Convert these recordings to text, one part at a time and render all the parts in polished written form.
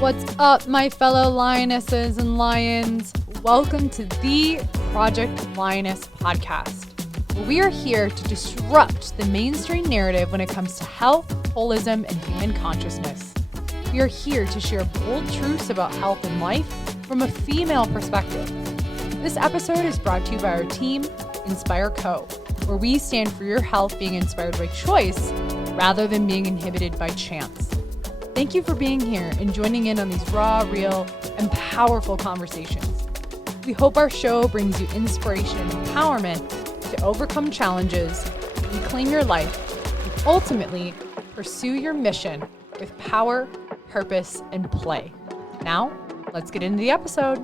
What's up, my fellow lionesses and lions? Welcome to the Project Lioness podcast, where we are here to disrupt the mainstream narrative when it comes to health, holism, and human consciousness. We are here to share bold truths about health and life from a female perspective. This episode is brought to you by our team, Inspire Co., where we stand for your health being inspired by choice rather than being inhibited by chance. Thank you for being here and joining in on these raw, real, and powerful conversations. We hope our show brings you inspiration and empowerment to overcome challenges, reclaim your life, and ultimately pursue your mission with power, purpose, and play. Now, let's get into the episode.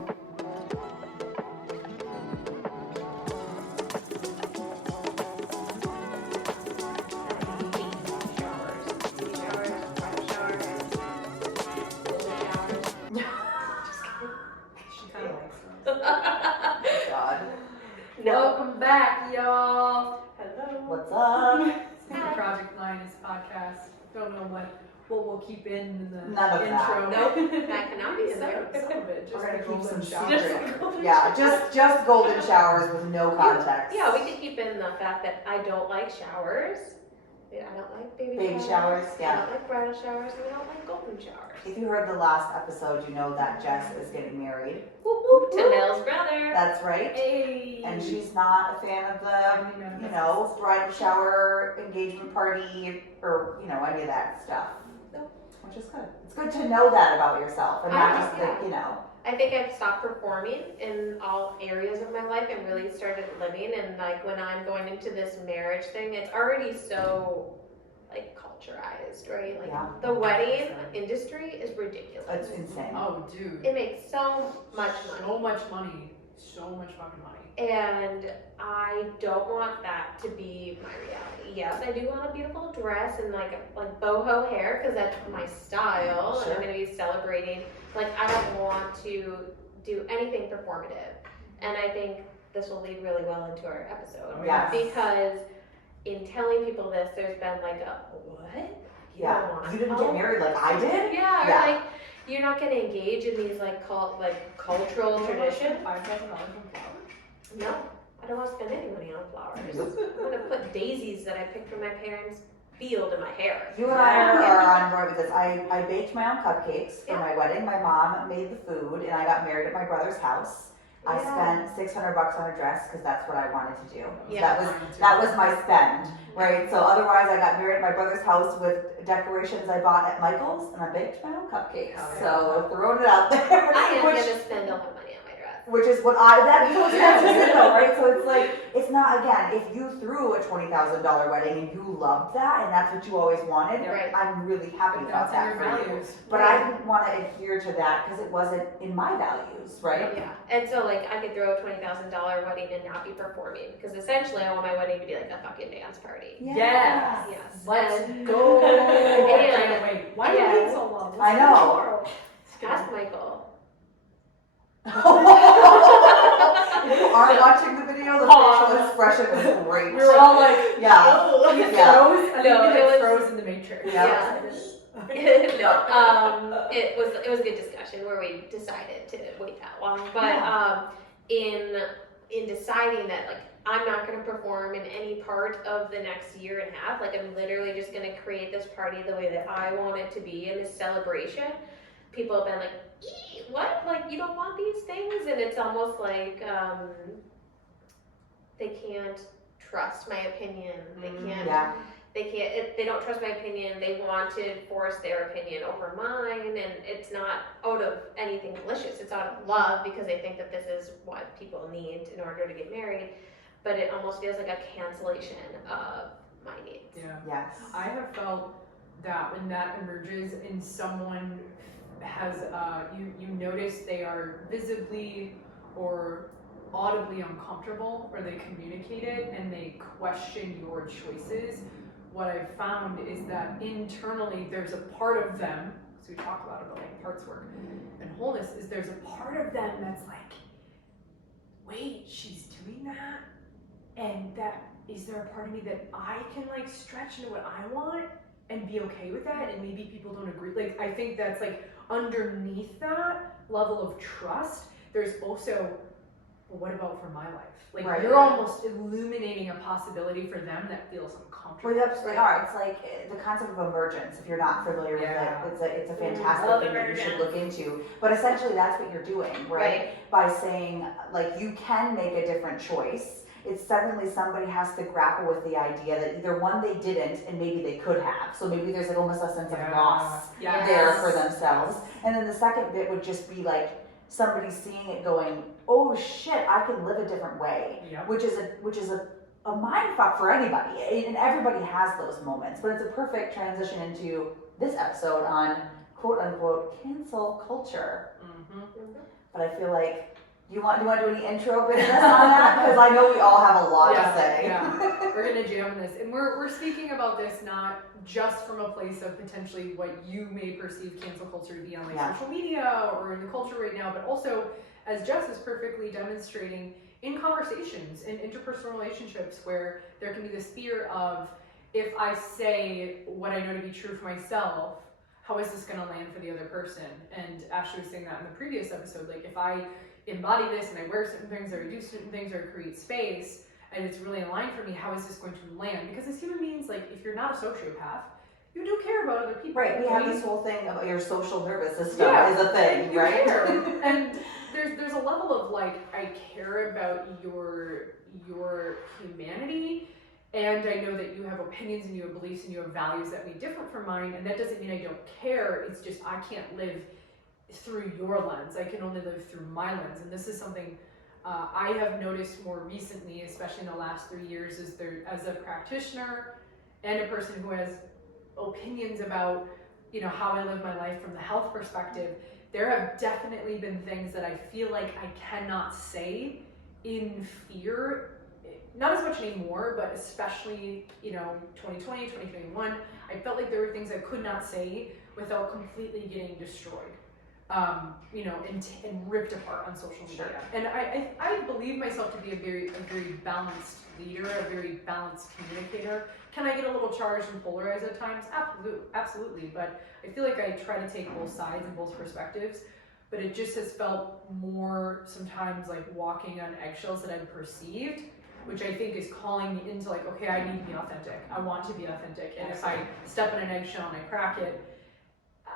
Welcome back, y'all. Hello. What's up? This is the Project Lioness podcast. Don't know what we'll keep in the None of intro. that. Nope, that cannot be Some there. of it. Just We're gonna the keep some golden shower. secret. Yeah, just golden showers with no context. Yeah, we could keep in the fact that I don't like showers. I don't like baby showers. I Yeah. don't like bridal showers, and I don't like golden showers. If you heard the last episode, you know that Jess is getting married. Whoop whoop to Nell's brother. That's right. Hey. And she's not a fan of the, bridal shower, engagement party, or any of that stuff. Nope. Which is good. It's good to know that about yourself, and not just I think I've stopped performing in all areas of my life and really started living. And like when I'm going into this marriage thing, it's already so like culturized, right? Like Yeah. the wedding industry is ridiculous. It's insane. Oh, dude. It makes so much money. So much money. So much fucking money. And I don't want that to be my reality. Yes, I do want a beautiful dress and like boho hair because that's my style. Sure. And I'm going to be celebrating. Like I don't want to do anything performative. And I think this will lead really well into our episode. Yes. Because in telling people this, there's been like a, what? You didn't get married like I did? Yeah, Yeah. or like you're not going to engage in these cultural traditions. $5,000 on flowers? No, I don't want to spend any money on flowers. I'm going to put daisies that I picked from my parents' field in my hair. You and I are on board with this. I baked my own cupcakes for my wedding. My mom made the food, and I got married at my brother's house. I spent $600 on a dress because that's what I wanted to do. Yeah. That was my spend, right? So otherwise, I got married at my brother's house with decorations I bought at Michael's, and I baked my own cupcakes. So throwing it out there. I am going to spend all my money on my dress. Which is what that's it though, right? So it's like, it's not, again, if you threw a $20,000 wedding and you loved that and that's what you always wanted, Right. I'm really happy about that for you. But I didn't want to adhere to that because it wasn't in my values, right? Yeah, and so I could throw a $20,000 wedding and not be performing because essentially I want my wedding to be like a fucking dance party. Yes. Yes. Let's And- go. And- I can't wait. Why do you wait so long? I know. Ask Michael. If you aren't watching the video, the facial expression was great. We were all like, Yeah. oh, Yeah. froze. I think No, we it did was- froze in the Matrix. Yeah. No, it was a good discussion where we decided to wait that long. But in deciding that I'm not going to perform in any part of the next year and a half, I'm literally just going to create this party the way that I want it to be in this celebration. People have been like, what? You don't want these things? And it's almost like they can't trust my opinion. They can't. Yeah. They don't trust my opinion. They want to force their opinion over mine, and it's not out of anything malicious. It's out of love because they think that this is what people need in order to get married. But it almost feels like a cancellation of my needs. Yeah. Yes. I have felt that when that emerges and someone has, you notice they are visibly or audibly uncomfortable, or they communicate it and they question your choices. What I've found is that internally there's a part of them, so we talk a lot about parts work and wholeness, is there's a part of them that's like, wait, she's doing that? And that, is there a part of me that I can stretch into what I want? and be okay with that, and maybe people don't agree. Like, I think that's like underneath that level of trust, there's also, well, what about for my life? Like, Right. you're almost illuminating a possibility for them that feels uncomfortable. Well, you absolutely are. It's like the concept of emergence. If you're not familiar Yeah. with it, it's a fantastic Love thing that you should emergence. look into. But essentially, that's what you're doing, right? By saying, like, you can make a different choice. It's suddenly somebody has to grapple with the idea that either one, they didn't, and maybe they could have. So maybe there's like almost a sense of loss Yes. there for themselves. And then the second bit would just be like somebody seeing it going, oh shit, I can live a different way. Yep. Which is a mind fuck for anybody. And everybody has those moments. But it's a perfect transition into this episode on quote unquote cancel culture. Mm-hmm. But I feel like do you want to do any intro business on that? Because I know we all have a lot to say. Yeah, we're gonna jam this, and we're speaking about this not just from a place of potentially what you may perceive cancel culture to be on like social media or in the culture right now, but also as Jess is perfectly demonstrating in conversations in interpersonal relationships where there can be this fear of, if I say what I know to be true for myself, how is this gonna land for the other person? And Ashley was saying that in the previous episode, like if I embody this and I wear certain things or I do certain things or create space and it's really aligned for me, how is this going to land? Because as human beings, like if you're not a sociopath, you do care about other people. Right, we have this whole thing about your social nervous system is a thing, you right? Care. And there's a level of like, I care about your humanity, and I know that you have opinions and you have beliefs and you have values that may be different from mine, and that doesn't mean I don't care, it's just I can't live through your lens. I can only live through my lens. And this is something I have noticed more recently, especially in the last 3 years, is there, as a practitioner and a person who has opinions about, you know, how I live my life from the health perspective, there have definitely been things that I feel like I cannot say in fear, not as much anymore, but especially, you know, 2020, 2021, I felt like there were things I could not say without completely getting destroyed. You know, and ripped apart on social media. Sure. And I believe myself to be a very balanced leader, a very balanced communicator. Can I get a little charged and polarized at times? Absolutely. But I feel like I try to take both sides and both perspectives. But it just has felt more sometimes like walking on eggshells that I've perceived, which I think is calling me into like, okay, I need to be authentic. I want to be authentic. And if I step in an eggshell and I crack it,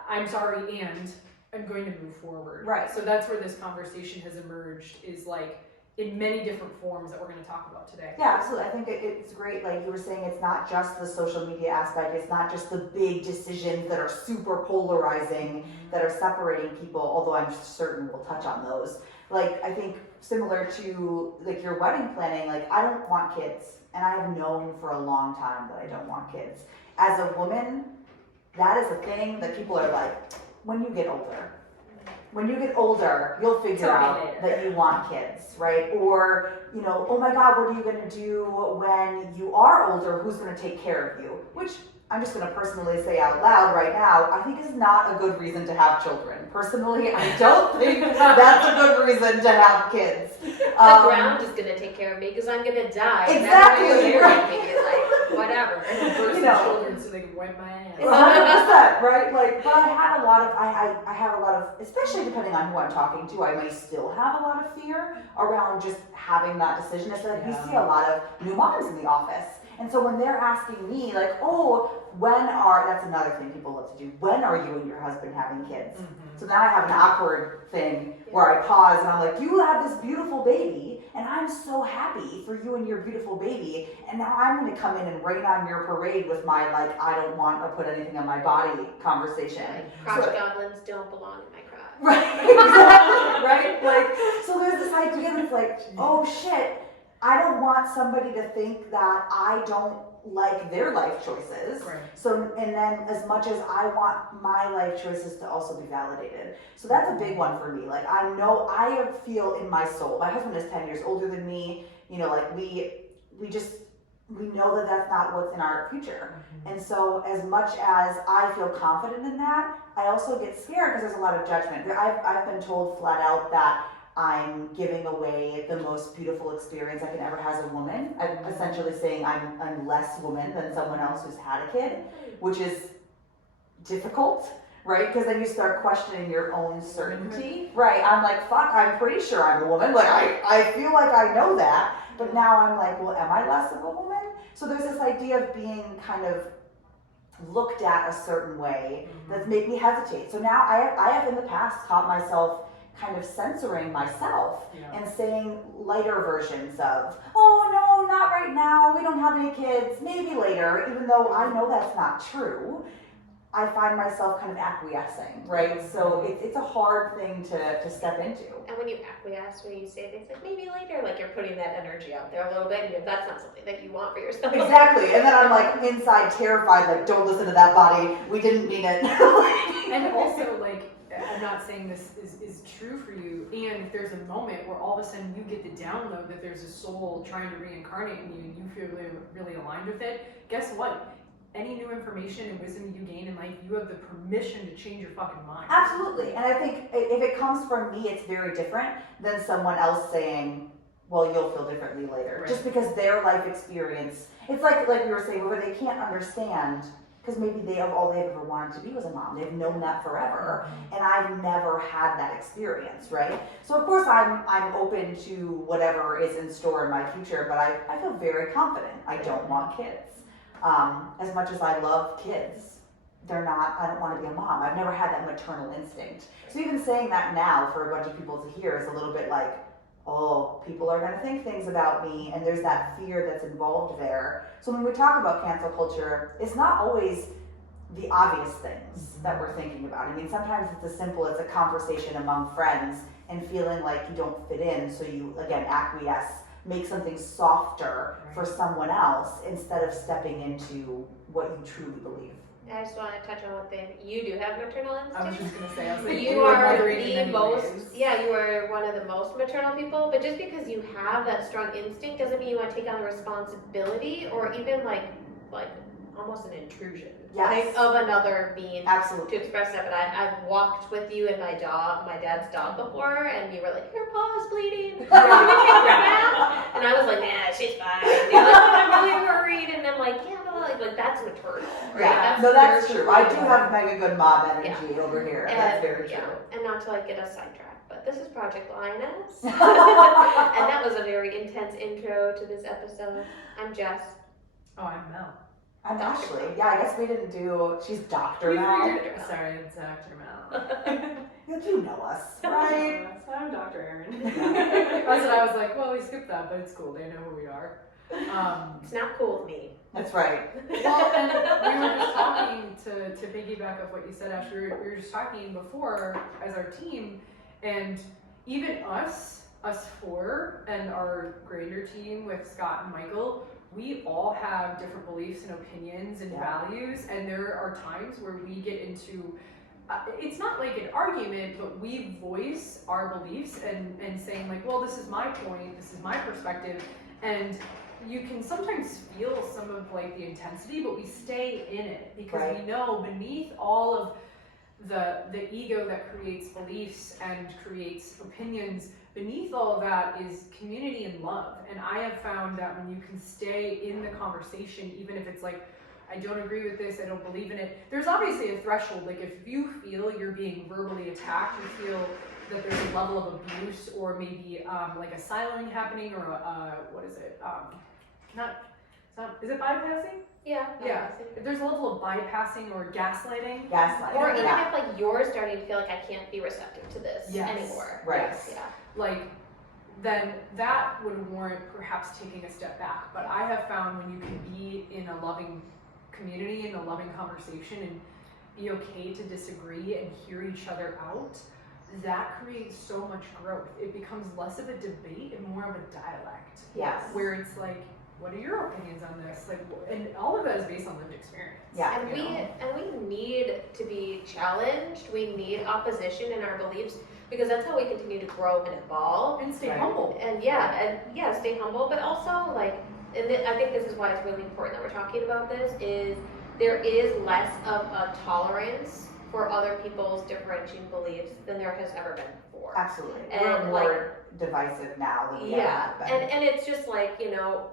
I'm sorry, and I'm going to move forward. Right. So that's where this conversation has emerged, is like in many different forms that we're going to talk about today. Yeah, absolutely. I think it's great. Like you were saying, it's not just the social media aspect. It's not just the big decisions that are super polarizing, that are separating people, although I'm certain we'll touch on those. Like, I think similar to like your wedding planning, like I don't want kids, and I have known for a long time that I don't want kids. As a woman, that is a thing that people are like, when you get older, you'll figure out that you want kids, right? Or, you know, oh my God, what are you going to do when you are older? Who's going to take care of you? Which I'm just going to personally say out loud right now, I think is not a good reason to have children. Personally, I don't think that's a good reason to have kids. The ground is going to take care of me because I'm going to die. Exactly. Like, whatever. Birth children so they can wipe my ass. 100%, right? Like, but I have a lot of, especially depending on who I'm talking to, I may still have a lot of fear around just having that decision. It's like we see a lot of new moms in the office. And so when they're asking me, like, oh, that's another thing people love to do. When are you and your husband having kids? Mm-hmm. So now I have an awkward thing where I pause and I'm like, you have this beautiful baby, and I'm so happy for you and your beautiful baby. And now I'm going to come in and rain on your parade with my, like, I don't want to put anything on my body conversation. Crotch goblins don't belong in my crotch. Right, exactly, right? Like, so there's this idea that's like, oh shit, I don't want somebody to think that I don't like their life choices. Right. So, and then as much as I want my life choices to also be validated. So that's a big one for me. Like, I know, I feel in my soul, my husband is 10 years older than me, you know, like we know that that's not what's in our future. Mm-hmm. And so as much as I feel confident in that, I also get scared because there's a lot of judgment. I've been told flat out that I'm giving away the most beautiful experience I can ever have as a woman. I'm essentially saying I'm less woman than someone else who's had a kid, which is difficult, right? Because then you start questioning your own certainty, right? I'm like, fuck, I'm pretty sure I'm a woman. Like, I feel like I know that, but now I'm like, well, am I less of a woman? So there's this idea of being kind of looked at a certain way that make me hesitate. So now I have in the past caught myself kind of censoring myself and saying lighter versions of, oh no, not right now, we don't have any kids, maybe later, even though I know that's not true. I find myself kind of acquiescing, right? So it's a hard thing to step into. And when you acquiesce, when you say things like maybe later, like you're putting that energy out there a little bit, and that's not something that you want for yourself. Exactly, and then I'm like inside terrified, like don't listen to that body, we didn't mean it. And also, like, I'm not saying this is true for you, and if there's a moment where all of a sudden you get the download that there's a soul trying to reincarnate in you and you feel really, really aligned with it, guess what? Any new information and wisdom you gain in life, you have the permission to change your fucking mind. Absolutely, and I think if it comes from me, it's very different than someone else saying, well, you'll feel differently later. Right. Just because their life experience, it's like we were saying, where they can't understand, because maybe all they've ever wanted to be was a mom. They've known that forever, and I've never had that experience, right? So of course I'm open to whatever is in store in my future, but I feel very confident. I don't want kids. As much as I love kids, I don't want to be a mom. I've never had that maternal instinct. So even saying that now for a bunch of people to hear is a little bit like, oh, people are going to think things about me, and there's that fear that's involved there. So when we talk about cancel culture, it's not always the obvious things that we're thinking about. I mean, sometimes it's as simple as a conversation among friends and feeling like you don't fit in, so you, again, acquiesce, make something softer for someone else instead of stepping into what you truly believe. I just want to touch on one thing. You do have maternal instinct. I was just going to say, I was like, you are the most, you are one of the most maternal people, but just because you have that strong instinct doesn't mean you want to take on the responsibility or even like almost an intrusion of another being. Absolutely. To express that. But I've walked with you and my dad's dog before, and you were like, your paw's bleeding. Can we take her back? And I was like, nah, she's fine. And you're like, I'm really worried. And I'm like, yeah, no, like that's maternal, right? Yeah, that's true. I do have mega good mom energy over here. And that's very true. And not to get us sidetracked, but this is Project Lioness. And that was a very intense intro to this episode. I'm Jess. Oh, I'm Mel. I'm Ashley. Yeah, I guess we didn't do. She's Dr. Mel. Sorry, it's Dr. Mel. You know us, right? I'm Dr. Aaron. That's what I was like, well, we skipped that, but it's cool. They know who we are. It's not cool with me. That's right. Well, and we were just talking to piggyback off what you said, Ashley. We were just talking before as our team, and even us four, and our greater team with Scott and Michael, we all have different beliefs and opinions and values, and there are times where we get into, it's not like an argument, but we voice our beliefs and saying like, well, this is my point, this is my perspective, and you can sometimes feel some of like the intensity, but we stay in it because we know beneath all of the ego that creates beliefs and creates opinions, beneath all of that is community and love. And I have found that when you can stay in the conversation, even if it's like, I don't agree with this, I don't believe in it, there's obviously a threshold. Like if you feel you're being verbally attacked, you feel that there's a level of abuse or maybe like a silencing happening or what is it? Is it bypassing? Yeah. If there's a level of bypassing or gaslighting. Or even if like you're starting to feel like I can't be receptive to this anymore. Right. Yes. Yeah. Like, then that would warrant perhaps taking a step back. But I have found when you can be in a loving community, in a loving conversation, and be okay to disagree and hear each other out, that creates so much growth. It becomes less of a debate and more of a dialect. Yes. Where it's like, what are your opinions on this? Like, and all of that is based on lived experience. Yeah. And we need to be challenged. We need opposition in our beliefs because that's how we continue to grow and evolve And stay humble. And stay humble. But also I think this is why it's really important that we're talking about this. Is there is less of a tolerance for other people's differentiating beliefs than there has ever been before. Absolutely. And we're more divisive now than we ever have been. And it's just like, you know,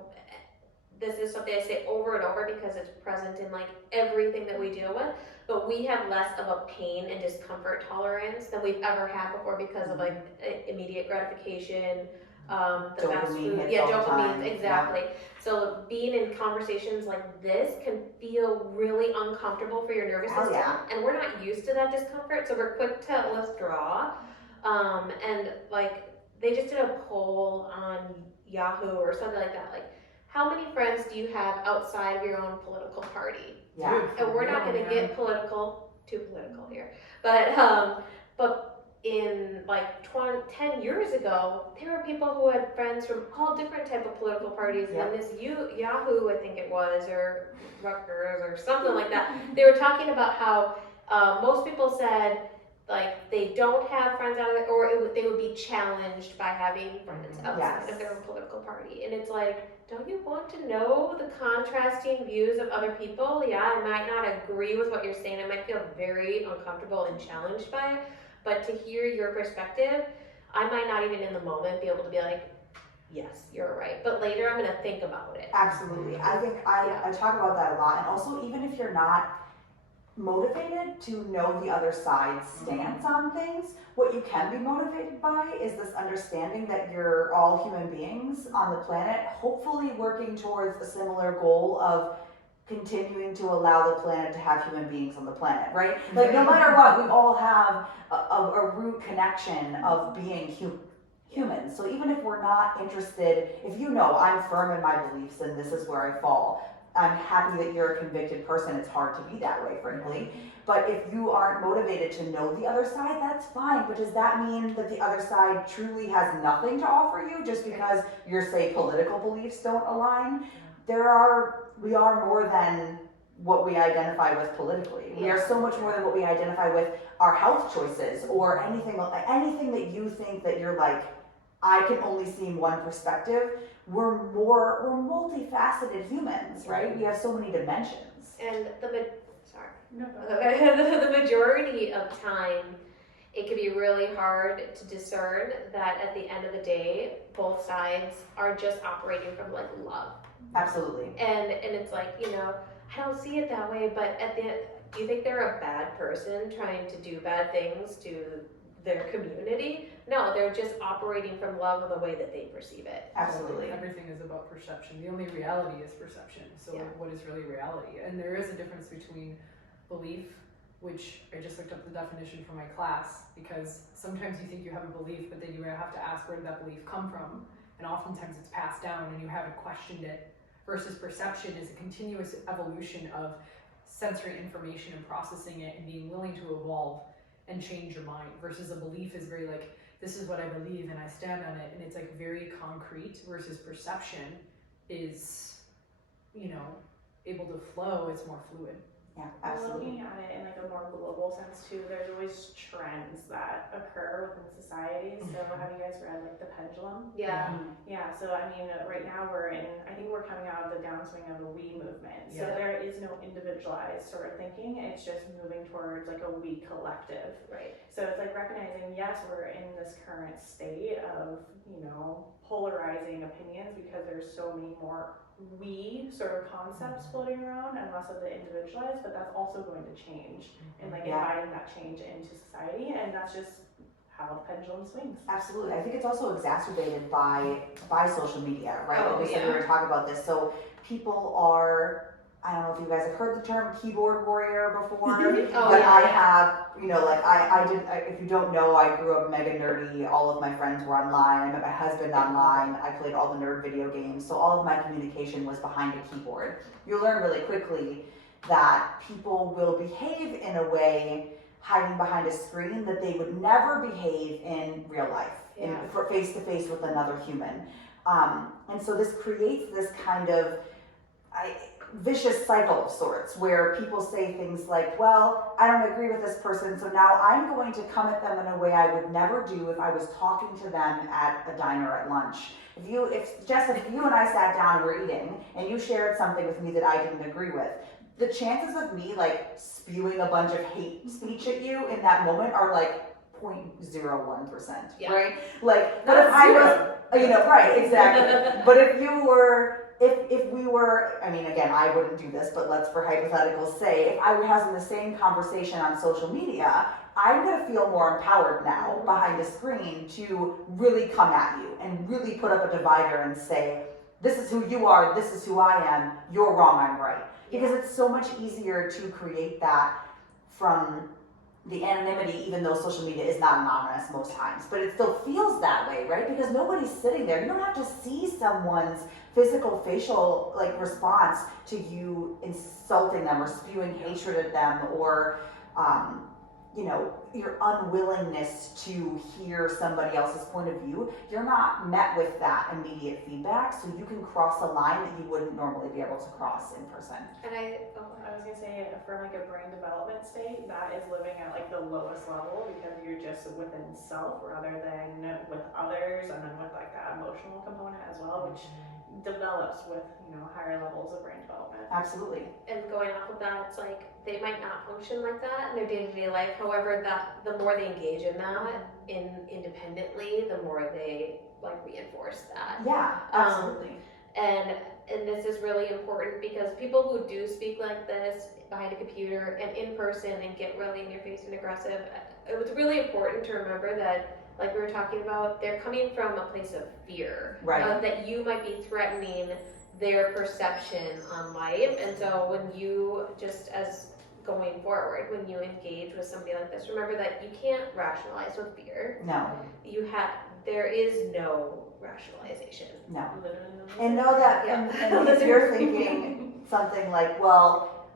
this is something I say over and over because it's present in like everything that we deal with, but we have less of a pain and discomfort tolerance than we've ever had before because of like immediate gratification, the fast food, dopamine, exactly. Yeah. So being in conversations like this can feel really uncomfortable for your nervous system, and we're not used to that discomfort, so we're quick to withdraw. And like they just did a poll on Yahoo or something like that, like how many friends do you have outside of your own political party? Yeah. And we're not going to get too political here, but in like 10 years ago, there were people who had friends from all different type of political parties, and this Yahoo, I think it was, or Rutgers or something like that, they were talking about how most people said like they don't have friends out of it, or they would be challenged by having friends outside of their own political party. And it's like, don't you want to know the contrasting views of other people? Yeah, I might not agree with what you're saying. I might feel very uncomfortable and challenged by it. But to hear your perspective, I might not even in the moment be able to be like, yes, you're right. But later I'm going to think about it. Absolutely. I think I talk about that a lot. And also, even if you're not motivated to know the other side's stance on things, what you can be motivated by is this understanding that you're all human beings on the planet, hopefully working towards a similar goal of continuing to allow the planet to have human beings on the planet, right? Like no matter what, we all have a root connection of being human. So even if we're not interested, if you know I'm firm in my beliefs and this is where I fall, I'm happy that you're a convicted person. It's hard to be that way, frankly. But if you aren't motivated to know the other side, that's fine. But does that mean that the other side truly has nothing to offer you just because your, say, political beliefs don't align? We are more than what we identify with politically. We are so much more than what we identify with our health choices or anything that you think that you're like, I can only see in one perspective. We're multifaceted humans, right? We have so many dimensions. And the majority of time, it can be really hard to discern that at the end of the day, both sides are just operating from like love. Absolutely. And it's like, you know, I don't see it that way, but at the end, do you think they're a bad person trying to do bad things to their community? No, they're just operating from love of the way that they perceive it. Absolutely. Everything is about perception. The only reality is perception. So what is really reality? And there is a difference between belief, which I just looked up the definition for my class, because sometimes you think you have a belief, but then you have to ask where did that belief come from? And oftentimes it's passed down and you haven't questioned it. Versus perception is a continuous evolution of sensory information and processing it and being willing to evolve and change your mind, versus a belief is very like, this is what I believe and I stand on it, and it's like very concrete, versus perception is, you know, able to flow, it's more fluid. Yeah, absolutely. Looking at it in like a more global sense too, there's always trends that occur within society. So have you guys read like The Pendulum? Yeah. Yeah, so I mean, right now I think we're coming out of the downswing of the we movement. So there is no individualized sort of thinking, it's just moving towards like a we collective. Right. So it's like recognizing, yes, we're in this current state of, you know, polarizing opinions because there's so many more we sort of concepts floating around and less of the individualized, but that's also going to change and like inviting that change into society, and that's just how the pendulum swings. Absolutely. I think it's also exacerbated by social media, right? Oh, Like we said, we were going to talk about this. So people are, I don't know if you guys have heard the term keyboard warrior before, but I have, you know, like if you don't know, I grew up mega nerdy. All of my friends were online. I met my husband online. I played all the nerd video games. So all of my communication was behind a keyboard. You learn really quickly that people will behave in a way hiding behind a screen that they would never behave in real life, face to face with another human. And so this creates this kind of vicious cycle of sorts where people say things like, well, I don't agree with this person, so now I'm going to come at them in a way I would never do if I was talking to them at a diner at lunch. If Jess, if you and I sat down and we're eating and you shared something with me that I didn't agree with, the chances of me like spewing a bunch of hate speech at you in that moment are like 0.01%, right? Like, but if I was, right, exactly. But if you were, if we were, I mean, again, I wouldn't do this, but let's for hypotheticals say, if I were having the same conversation on social media, I'm gonna feel more empowered now behind a screen to really come at you and really put up a divider and say, this is who you are, this is who I am, you're wrong, I'm right. Because it's so much easier to create that from the anonymity, even though social media is not anonymous most times, but it still feels that way, right? Because nobody's sitting there. You don't have to see someone's physical, facial like response to you insulting them or spewing hatred at them, or your unwillingness to hear somebody else's point of view. You're not met with that immediate feedback, so you can cross a line that you wouldn't normally be able to cross in person. And I was gonna say, from like a brain development state, that is living at like the lowest level, because you're just within self rather than with others, and then with like that emotional component as well, which develops with higher levels of brain development. Absolutely. And going off of that, it's like they might not function like that in their day-to-day life. However, that the more they engage in that independently, the more they like reinforce that. Yeah, absolutely. And this is really important, because people who do speak like this behind a computer and in person and get really in your face and aggressive, it was really important to remember that, like we were talking about, they're coming from a place of fear, right? That you might be threatening their perception on life. And so when you, just as going forward, when you engage with somebody like this, remember that you can't rationalize with fear. No. There is no rationalization. No. Literally. And know that, and if you're thinking something like, well,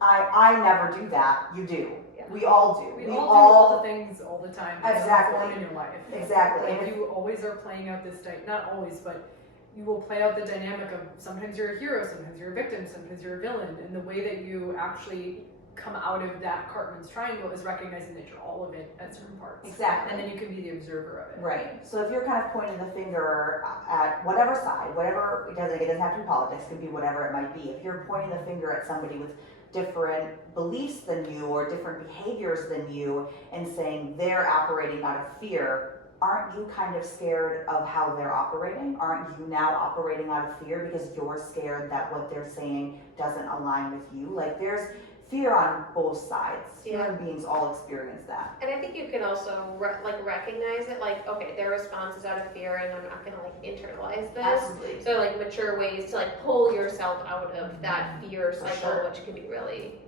I never do that, you do. Yeah. We all do. We all do all the things all the time. Exactly. In your life. Exactly. Like you always are playing out this, not always, but you will play out the dynamic of sometimes you're a hero, sometimes you're a victim, sometimes you're a villain. And the way that you actually come out of that Cartman's triangle is recognizing that you're all of it at certain parts. Exactly. And then you can be the observer of it. Right. So if you're kind of pointing the finger at whatever side, whatever, it doesn't have to be politics, it could be whatever it might be. If you're pointing the finger at somebody with different beliefs than you or different behaviors than you and saying they're operating out of fear, aren't you kind of scared of how they're operating? Aren't you now operating out of fear because you're scared that what they're saying doesn't align with you? Like, there's fear on both sides. Human beings all experience that. And I think you can also recognize it, like, okay, their response is out of fear, and I'm not gonna internalize this. Absolutely. So mature ways to pull yourself out of that fear cycle, sure. Which can be really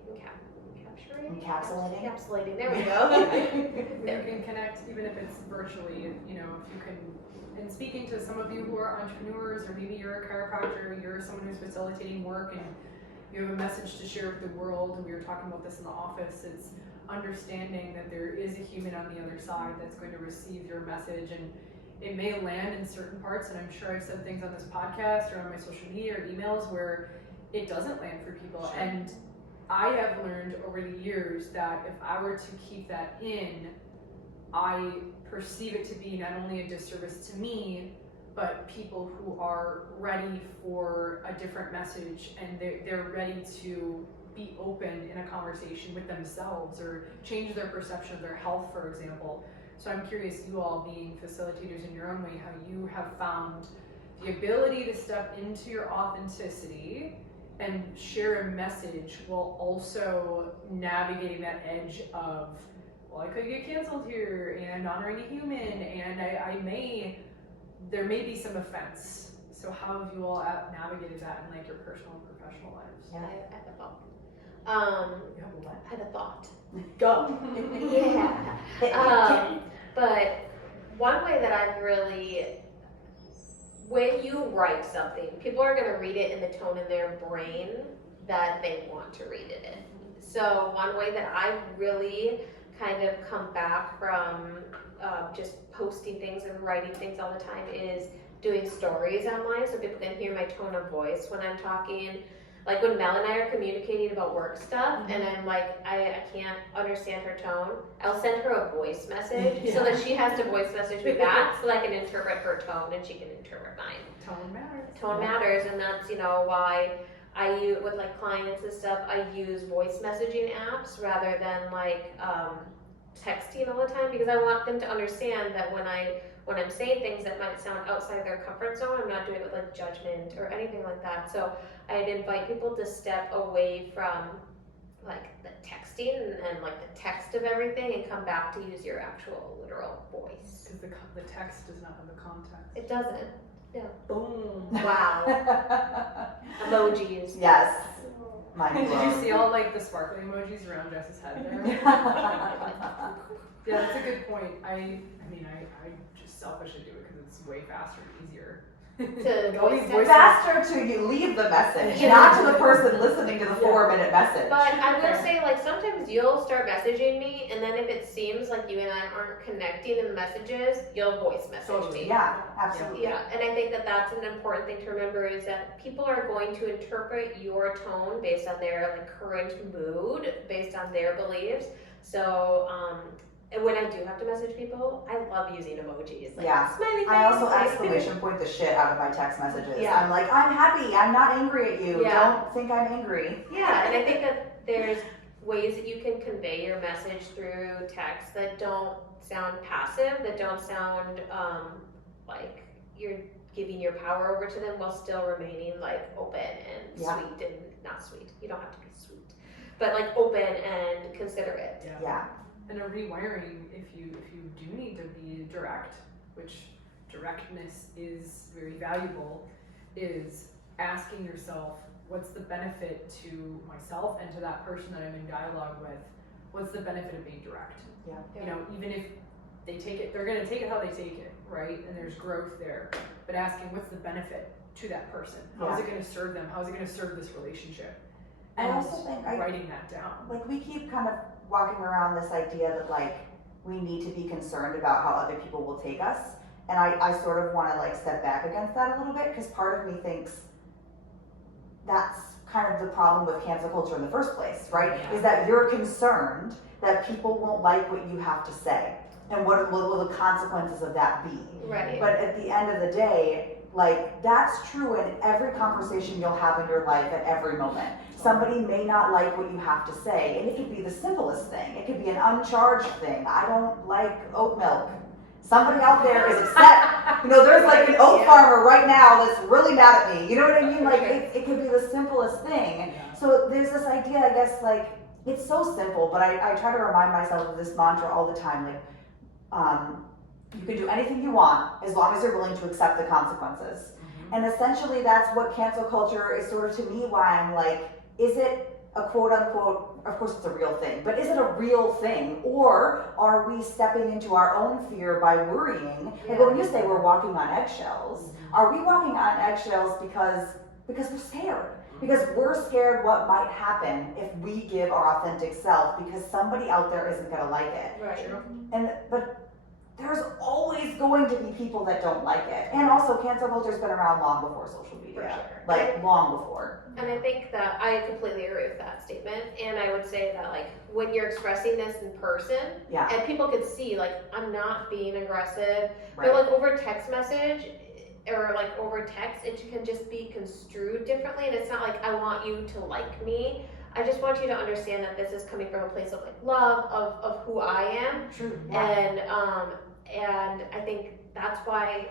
encapsulating. There we go. You can connect, even if it's virtually. If you can. And speaking to some of you who are entrepreneurs, or maybe you're a chiropractor, you're someone who's facilitating work, and you have a message to share with the world, and we were talking about this in the office, it's understanding that there is a human on the other side that's going to receive your message, and it may land in certain parts, and I'm sure I've said things on this podcast or on my social media or emails where it doesn't land for people. Sure. And I have learned over the years that if I were to keep that in, I perceive it to be not only a disservice to me, but people who are ready for a different message, and they're ready to be open in a conversation with themselves or change their perception of their health, for example. So I'm curious, you all being facilitators in your own way, how you have found the ability to step into your authenticity and share a message while also navigating that edge of, well, I could get canceled here, and honoring a human, and there may be some offense. So how have you all navigated that in your personal and professional lives? Yeah, I had a thought. I had a thought. Go. Yeah. But one way that I've really, when you write something, people are going to read it in the tone in their brain that they want to read it in. So one way that I've really kind of come back from just posting things and writing things all the time is doing stories online, so people can hear my tone of voice when I'm talking. Like when Mel and I are communicating about work stuff, and I'm like, I can't understand her tone, I'll send her a voice message so that she has to voice message me back so that I can interpret her tone and she can interpret mine. Tone matters. Tone matters, and that's why with like clients and stuff, I use voice messaging apps rather than like texting all the time, because I want them to understand that when I'm saying things that might sound outside their comfort zone, I'm not doing it with like judgment or anything like that. So I'd invite people to step away from like the texting and like the text of everything and come back to use your actual literal voice. Because the text does not have the context. It doesn't. Yeah. Boom. Wow. Emojis. Yes. Did you see all like the sparkly emojis around Jess's head there? Yeah, that's a good point. I mean, I just selfishly do it because it's way faster and easier. To voice Faster to you leave the message, not to the person listening to the 4-minute message. But I will say, like, sometimes you'll start messaging me, and then if it seems like you and I aren't connecting in the messages, you'll voice message me. Yeah, absolutely. Yeah, and I think that that's an important thing to remember, is that people are going to interpret your tone based on their like current mood, based on their beliefs. So, and when I do have to message people, I love using emojis. Like, Yeah. smiley face. I also like, exclamation point the shit out of my text messages. Yeah. I'm like, I'm happy, I'm not angry at you. Yeah. Don't think I'm angry. Yeah, and I think that there's ways that you can convey your message through text that don't sound passive, that don't sound like you're giving your power over to them while still remaining like open and sweet, and not sweet. You don't have to be sweet, but like open and considerate. Yeah. And a rewiring, if you do need to be direct, which directness is very valuable, is asking yourself, what's the benefit to myself and to that person that I'm in dialogue with? What's the benefit of being direct? Yeah. You know, even if they take it, they're gonna take it how they take it, right? And there's growth there. But asking, what's the benefit to that person? How is it gonna serve them? How is it gonna serve this relationship? I And also think writing that down. like we keep kind of walking around this idea that like we need to be concerned about how other people will take us, and I sort of want to like step back against that a little bit, because part of me thinks that's kind of the problem with cancel culture in the first place, right? Is that you're concerned that people won't like what you have to say, and what will the consequences of that be? Right. But at the end of the day, like that's true in every conversation you'll have in your life at every moment. Somebody may not like what you have to say, and it could be the simplest thing. It could be an uncharged thing. I don't like oat milk. Somebody out there is upset. You know, there's like an oat farmer right now that's really mad at me. You know what I mean? Like it could be the simplest thing. So there's this idea, I guess, like it's so simple, but I try to remind myself of this mantra all the time. Like, you can do anything you want as long as you're willing to accept the consequences. And essentially that's what cancel culture is sort of to me, why I'm like, is it a quote unquote, of course it's a real thing, but is it a real thing? Or are we stepping into our own fear by worrying? Like when you say we're walking on eggshells, are we walking on eggshells because we're scared? Because we're scared what might happen if we give our authentic self, because somebody out there isn't gonna like it. Right. But there's always going to be people that don't like it. And also cancel culture's been around long before social media. For sure. Like long before. And I think that I completely agree with that statement. And I would say that like when you're expressing this in person, and people could see like I'm not being aggressive, but like over text message or like over text, it can just be construed differently. And it's not like I want you to like me. I just want you to understand that this is coming from a place of like love of who I am. True. And I think that's why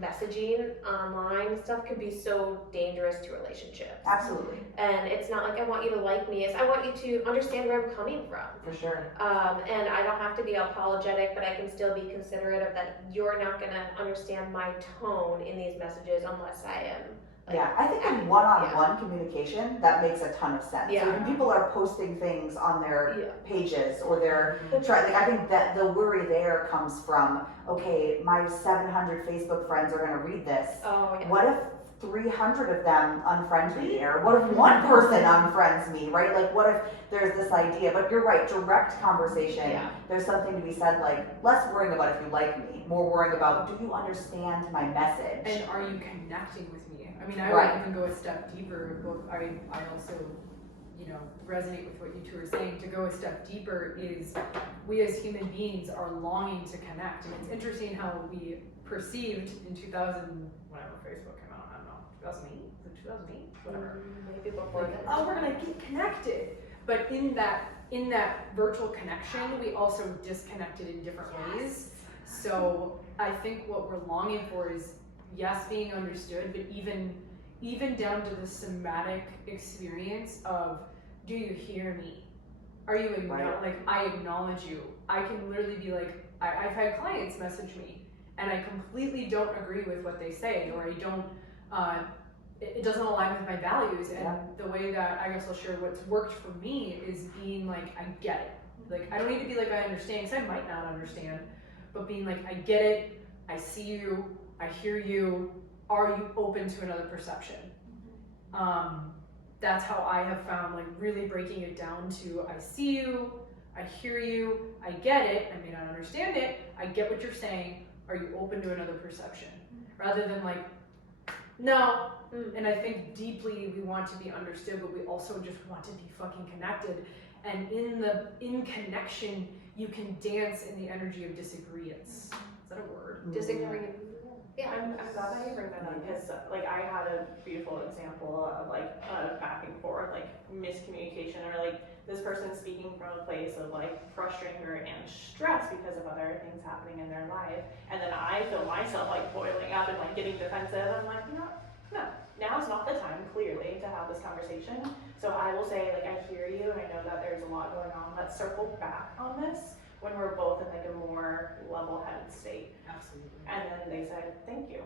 messaging online and stuff can be so dangerous to relationships. Absolutely. And it's not like I want you to like me, it's I want you to understand where I'm coming from. For sure. And I don't have to be apologetic, but I can still be considerate of that you're not gonna understand my tone in these messages unless I am. Like, I think in one-on-one communication, that makes a ton of sense. Yeah. So when people are posting things on their pages or their, like I think that the worry there comes from, okay, my 700 Facebook friends are gonna read this. Oh, yeah. What if 300 of them unfriend me? Or what if one person unfriends me, right? Like what if there's this idea, but you're right, direct conversation, there's something to be said like, less worrying about if you like me, more worrying about, do you understand my message? And are you connecting with me? I mean, I would even go a step deeper. I also, you know, resonate with what you two are saying. To go a step deeper is we as human beings are longing to connect. And it's interesting how we perceived in 2000, whenever Facebook came out, I don't know, 2008? 2008, whatever. Maybe before Like, that. oh, we're gonna get connected. But in that virtual connection, we also disconnected in different ways. So I think what we're longing for is, yes, being understood, but even down to the somatic experience of, do you hear me? Are you like, I acknowledge you. I can literally be like, I've had clients message me and I completely don't agree with what they say, or I don't, it doesn't align with my values. And the way that I guess I'll share what's worked for me is being like, I get it. Like, I don't need to be like, I understand, because I might not understand, but being like, I get it, I see you, I hear you, are you open to another perception? That's how I have found, like, really breaking it down to, I see you, I hear you, I get it, I may not understand it, I get what you're saying, are you open to another perception? Rather than like, no. And I think deeply we want to be understood, but we also just want to be fucking connected. And in connection, you can dance in the energy of disagreement. Is that a word? Disagreeing. Yeah. I'm glad that you bring that up, because like I had a beautiful example of like back and forth, like miscommunication, or like this person speaking from a place of like frustration and stress because of other things happening in their life, and then I feel myself like boiling up and like getting defensive. I'm like, no, now's not the time, clearly, to have this conversation. So I will say, like, I hear you, and I know that there's a lot going on. Let's circle back on this when we're both in like a more level-headed state. Absolutely. And then they said, thank you.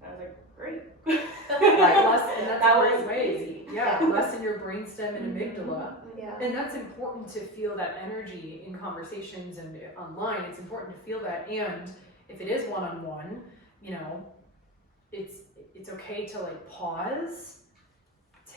And I was like, great. And that's That a was great way. easy. Yeah, lessen your brainstem and amygdala. Yeah. And that's important to feel that energy in conversations and online. It's important to feel that. And if it is one-on-one, you know, it's okay to like pause,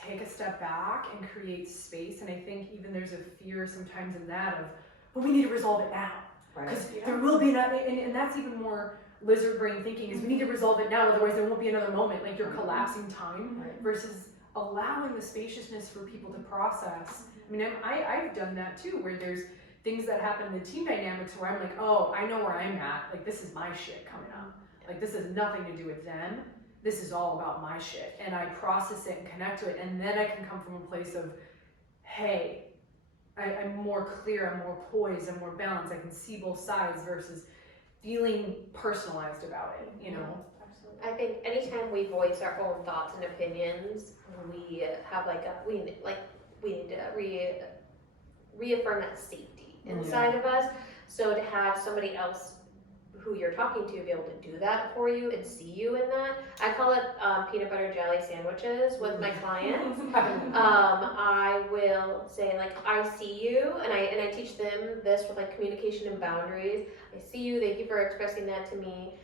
take a step back, and create space. And I think even there's a fear sometimes in that of, but we need to resolve it now. Because there will be another, and that's even more lizard brain thinking, is we need to resolve it now, otherwise there won't be another moment. Like, you're collapsing time versus allowing the spaciousness for people to process. I mean, I've done that too, where there's things that happen in the team dynamics where I'm like, oh, I know where I'm at. Like, this is my shit coming up. Like, this has nothing to do with them. This is all about my shit. And I process it and connect to it. And then I can come from a place of, hey, I'm more clear, I'm more poised, I'm more balanced. I can see both sides versus feeling personalized about it, you know? I think anytime we voice our own thoughts and opinions, we have we need to reaffirm that safety inside of us. So to have somebody else who you're talking to be able to do that for you and see you in that. I call it peanut butter jelly sandwiches with my clients. I will say, like, I see you, and I teach them this with like communication and boundaries. I see you, thank you for expressing that to me.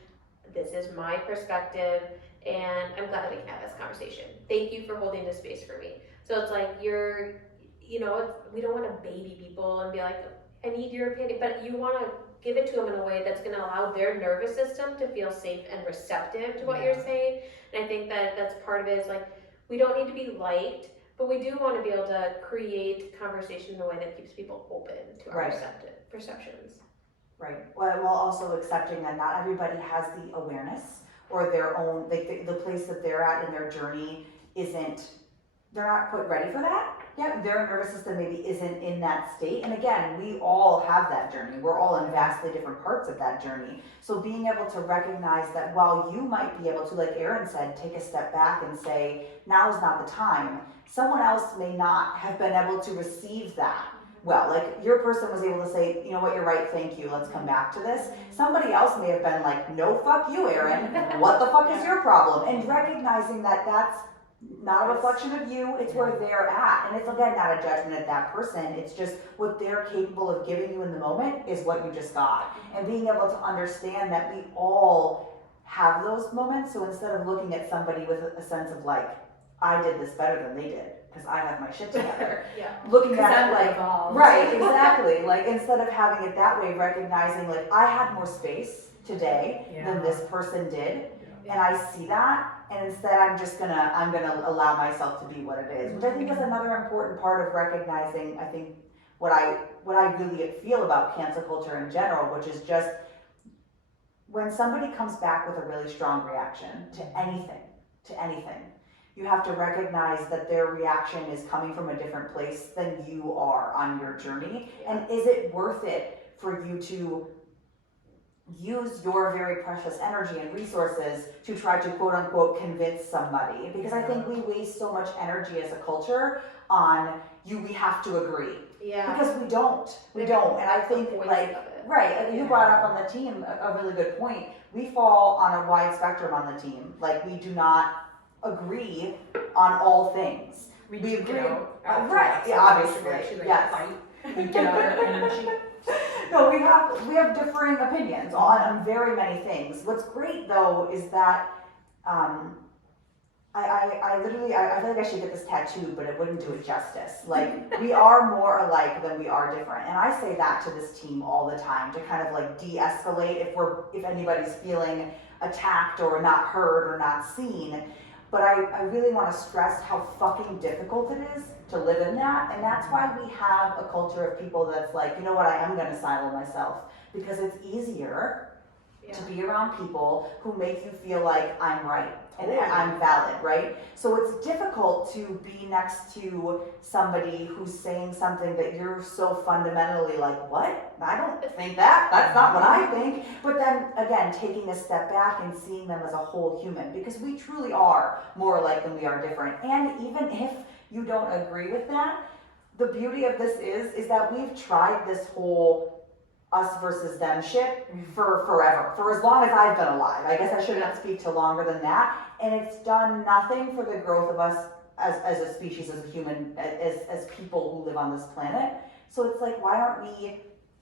This is my perspective, and I'm glad that we can have this conversation. Thank you for holding this space for me. So it's like we don't want to baby people and be like, I need your opinion, but you want to give it to them in a way that's going to allow their nervous system to feel safe and receptive to what you're saying. And I think that that's part of it, is like, we don't need to be liked, but we do want to be able to create conversation in a way that keeps people open to our perceptions. Right. Well, also accepting that not everybody has the awareness or their own, like the place that they're at in their journey they're not quite ready for that. Yeah, their nervous system maybe isn't in that state. And again, we all have that journey. We're all in vastly different parts of that journey. So being able to recognize that while you might be able to, like Erin said, take a step back and say, now's not the time, someone else may not have been able to receive that. Well, like your person was able to say, you know what, you're right, thank you, let's come back to this. Somebody else may have been like, no, fuck you, Erin. What the fuck is your problem? And recognizing that that's not a reflection of you, it's where they're at. And it's, again, not a judgment at that person, it's just what they're capable of giving you in the moment is what you just got. And being able to understand that we all have those moments, so instead of looking at somebody with a sense of like, I did this better than they did, because I have my shit together. Looking at it like, right, exactly. Like, instead of having it that way, recognizing like, I had more space today than this person did. And I see that, and instead I'm gonna allow myself to be what it is, which I think is another important part of recognizing, I think, what I really feel about cancel culture in general, which is just when somebody comes back with a really strong reaction to anything, you have to recognize that their reaction is coming from a different place than you are on your journey. And is it worth it for you to use your very precious energy and resources to try to quote unquote convince somebody? Because I think we waste so much energy as a culture on we have to agree. Yeah. Because we don't. And I think like, right, you brought up on the team a really good point. We fall on a wide spectrum on the team. Like we do not agree on all things. We agree. Right, yeah, obviously, yes. Fight. We get our energy. No, we have differing opinions on very many things. What's great though is that I literally I feel like I should get this tattooed, but it wouldn't do it justice. Like we are more alike than we are different, and I say that to this team all the time to kind of like de-escalate if anybody's feeling attacked or not heard or not seen. But I really want to stress how fucking difficult it is to live in that, and that's why we have a culture of people that's like, you know what, I am going to silo myself, because it's easier to be around people who make you feel like I'm right and I'm valid, right? So it's difficult to be next to somebody who's saying something that you're so fundamentally like, what? I don't think that. That's not what I think. But then again, taking a step back and seeing them as a whole human, because we truly are more alike than we are different. And even if you don't agree with that, the beauty of this is that we've tried this whole us versus them shit for forever, for as long as I've been alive. I guess I shouldn't speak to longer than that. And it's done nothing for the growth of us as a species, as a human, as people who live on this planet. So it's like, why aren't we,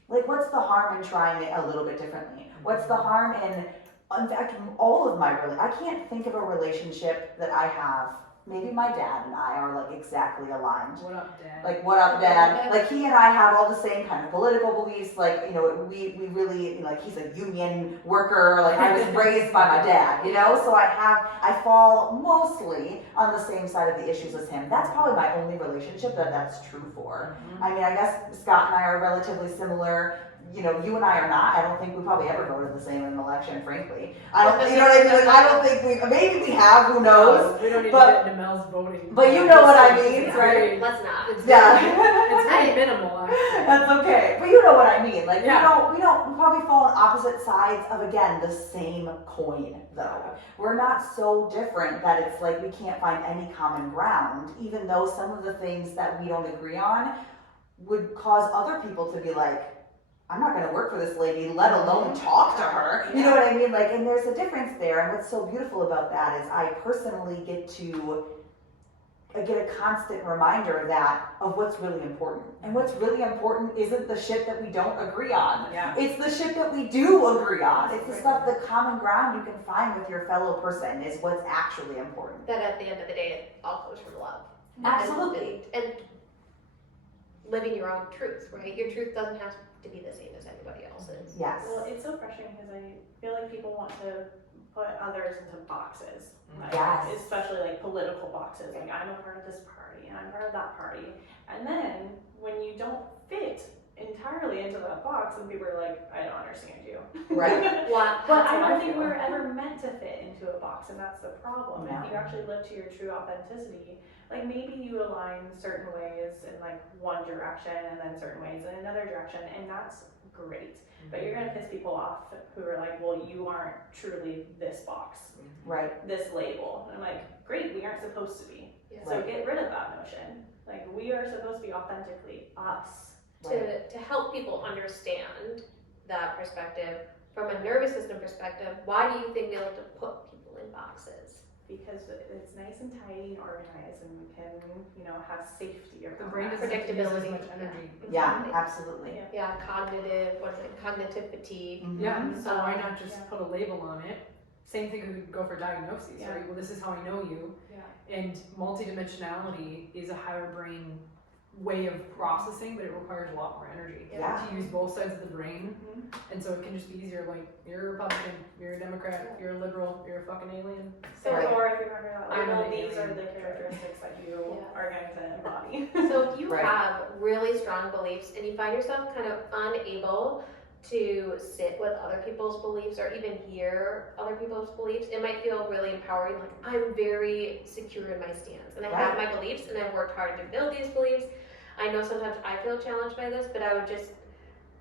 like, what's the harm in trying it a little bit differently? What's the harm in fact, all of I can't think of a relationship that I have. Maybe my dad and I are like exactly aligned. What up, Dad? Like, what up, Dad? Like, he and I have all the same kind of political beliefs. Like, you know, we really, you know, like, he's a union worker. Like, I was raised by my dad, you know? So I fall mostly on the same side of the issues as him. That's probably my only relationship that's true for. I mean, I guess Scott and I are relatively similar. You know, you and I are not. I don't think we probably ever voted the same in an election, frankly. I don't, you know what I mean? Like, I don't think maybe we have, who knows? We don't need to get into Mel's voting. But you know what I mean, right? Let's not. It's very minimal, actually. That's okay. But you know what I mean. Like, we probably fall on opposite sides of, again, the same coin, though. We're not so different that it's like we can't find any common ground, even though some of the things that we don't agree on would cause other people to be like, I'm not going to work for this lady, let alone talk to her. You know what I mean? Like, and there's a difference there. And what's so beautiful about that is I personally get a constant reminder of what's really important. And what's really important isn't the shit that we don't agree on. Yeah. It's the shit that we do agree on. It's the stuff, the common ground you can find with your fellow person is what's actually important. That at the end of the day, it all comes from love. Absolutely. And living your own truth, right? Your truth doesn't have to be the same as anybody else's. Yes. Well, it's so frustrating because I feel like people want to put others into boxes. Like, yes. Especially like political boxes. Like, I'm a part of this party and I'm part of that party. And then when you don't fit entirely into that box, and people are like, I don't understand you. Right. But I don't think we were ever meant to fit into a box, and that's the problem. No. If you actually live to your true authenticity, like maybe you align certain ways in like one direction and then certain ways in another direction, and that's great. But you're gonna piss people off who are like, well, you aren't truly this box, right? This label. And I'm like, great, we aren't supposed to be. Yeah. So get rid of that notion. Like, we are supposed to be authentically us. To help people understand that perspective, from a nervous system perspective, why do you think they like to put people in boxes? Because it's nice and tidy and organized, and we can, you know, have safety around The brain that. doesn't use as much energy. Yeah, absolutely. Yeah, cognitive fatigue. Mm-hmm. Yeah, so why not just put a label on it? Same thing could go for diagnoses, right? Well, this is how I know you. Yeah. And multidimensionality is a higher brain way of processing, but it requires a lot more energy to use both sides of the brain. And so it can just be easier, like, you're a Republican, you're a Democrat, you're a liberal, you're a fucking alien. So, or if you're under that label, an these alien. are the characteristics that you are going to embody. So if you have really strong beliefs and you find yourself kind of unable to sit with other people's beliefs or even hear other people's beliefs, it might feel really empowering. Like, I'm very secure in my stance and I have my beliefs and I've worked hard to build these beliefs. I know sometimes I feel challenged by this, but I would just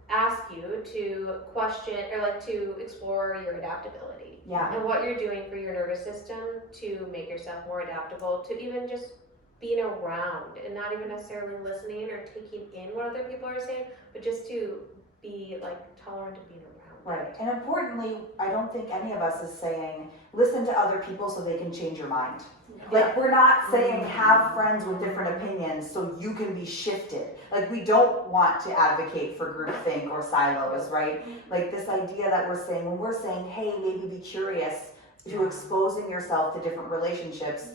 ask you to question or like to explore your adaptability. Yeah. And what you're doing for your nervous system to make yourself more adaptable to even just being around and not even necessarily listening or taking in what other people are saying, but just to be like tolerant of being around. Right. And importantly, I don't think any of us is saying listen to other people so they can change your mind. Like, we're not saying have friends with different opinions so you can be shifted. Like, we don't want to advocate for groupthink or silos, right? Like, this idea that we're saying, when we're saying, hey, maybe be curious to exposing yourself to different relationships,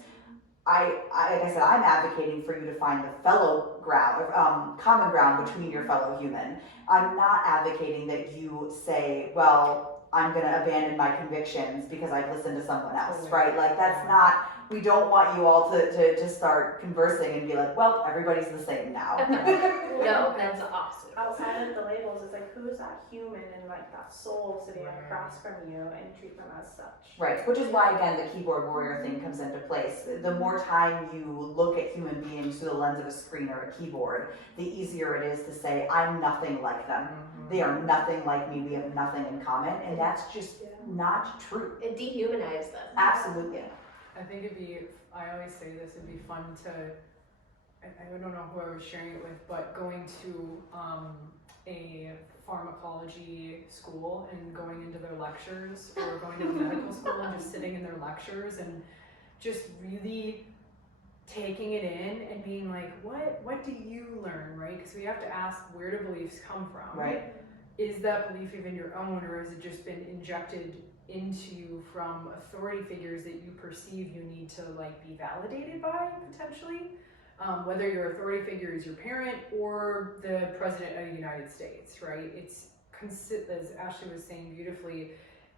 like I said, I'm advocating for you to find the fellow ground, common ground between your fellow human. I'm not advocating that you say, well, I'm going to abandon my convictions because I've listened to someone else, right? Like, that's not, we don't want you all to start conversing and be like, well, everybody's the same now. No, that's awesome. Outside of the labels, it's like, who's that human and like that soul sitting across from you, and treat them as such. Right, which is why, again, the keyboard warrior thing comes into place. The more time you look at human beings through the lens of a screen or a keyboard, the easier it is to say, I'm nothing like them. They are nothing like me. We have nothing in common. And that's just not true. It dehumanizes them. Absolutely. I think I always say this, it'd be fun to, I don't know who I was sharing it with, but going to a pharmacology school and going into their lectures, or going to medical school and just sitting in their lectures and just really taking it in and being like, what do you learn, right? Because we have to ask, where do beliefs come from? Right. Is that belief even your own, or has it just been injected into you from authority figures that you perceive you need to like be validated by, potentially? Whether your authority figure is your parent or the president of the United States, right? It's, as Ashley was saying beautifully,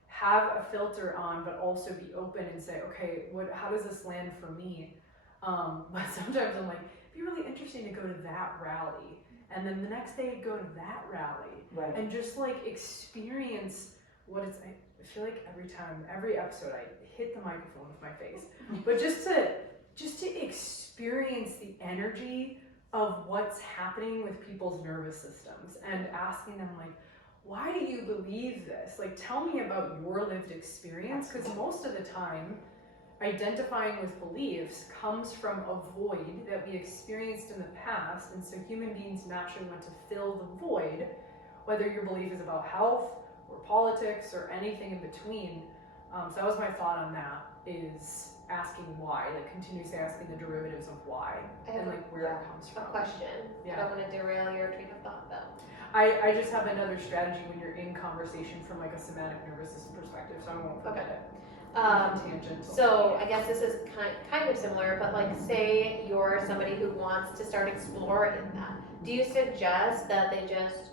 have a filter on, but also be open and say, okay, how does this land for me? But sometimes I'm like, it'd be really interesting to go to that rally, and then the next day go to that rally, Right. and just like experience what it's. I feel like every episode, I hit the microphone with my face, but just to experience the energy of what's happening with people's nervous systems, and asking them like, why do you believe this? Like, tell me about your lived experience, because most of the time, identifying with beliefs comes from a void that we experienced in the past, and so human beings naturally want to fill the void, whether your belief is about health or politics or anything in between. So that was my thought on that, is asking why, like continuously asking the derivatives of why, and like where it comes from. A question. I don't want to derail your train of thought though. I just have another strategy when you're in conversation from like a somatic nervous system perspective, so I won't forget it. So I guess this is kind of similar, but like say you're somebody who wants to start exploring that. Do you suggest that they just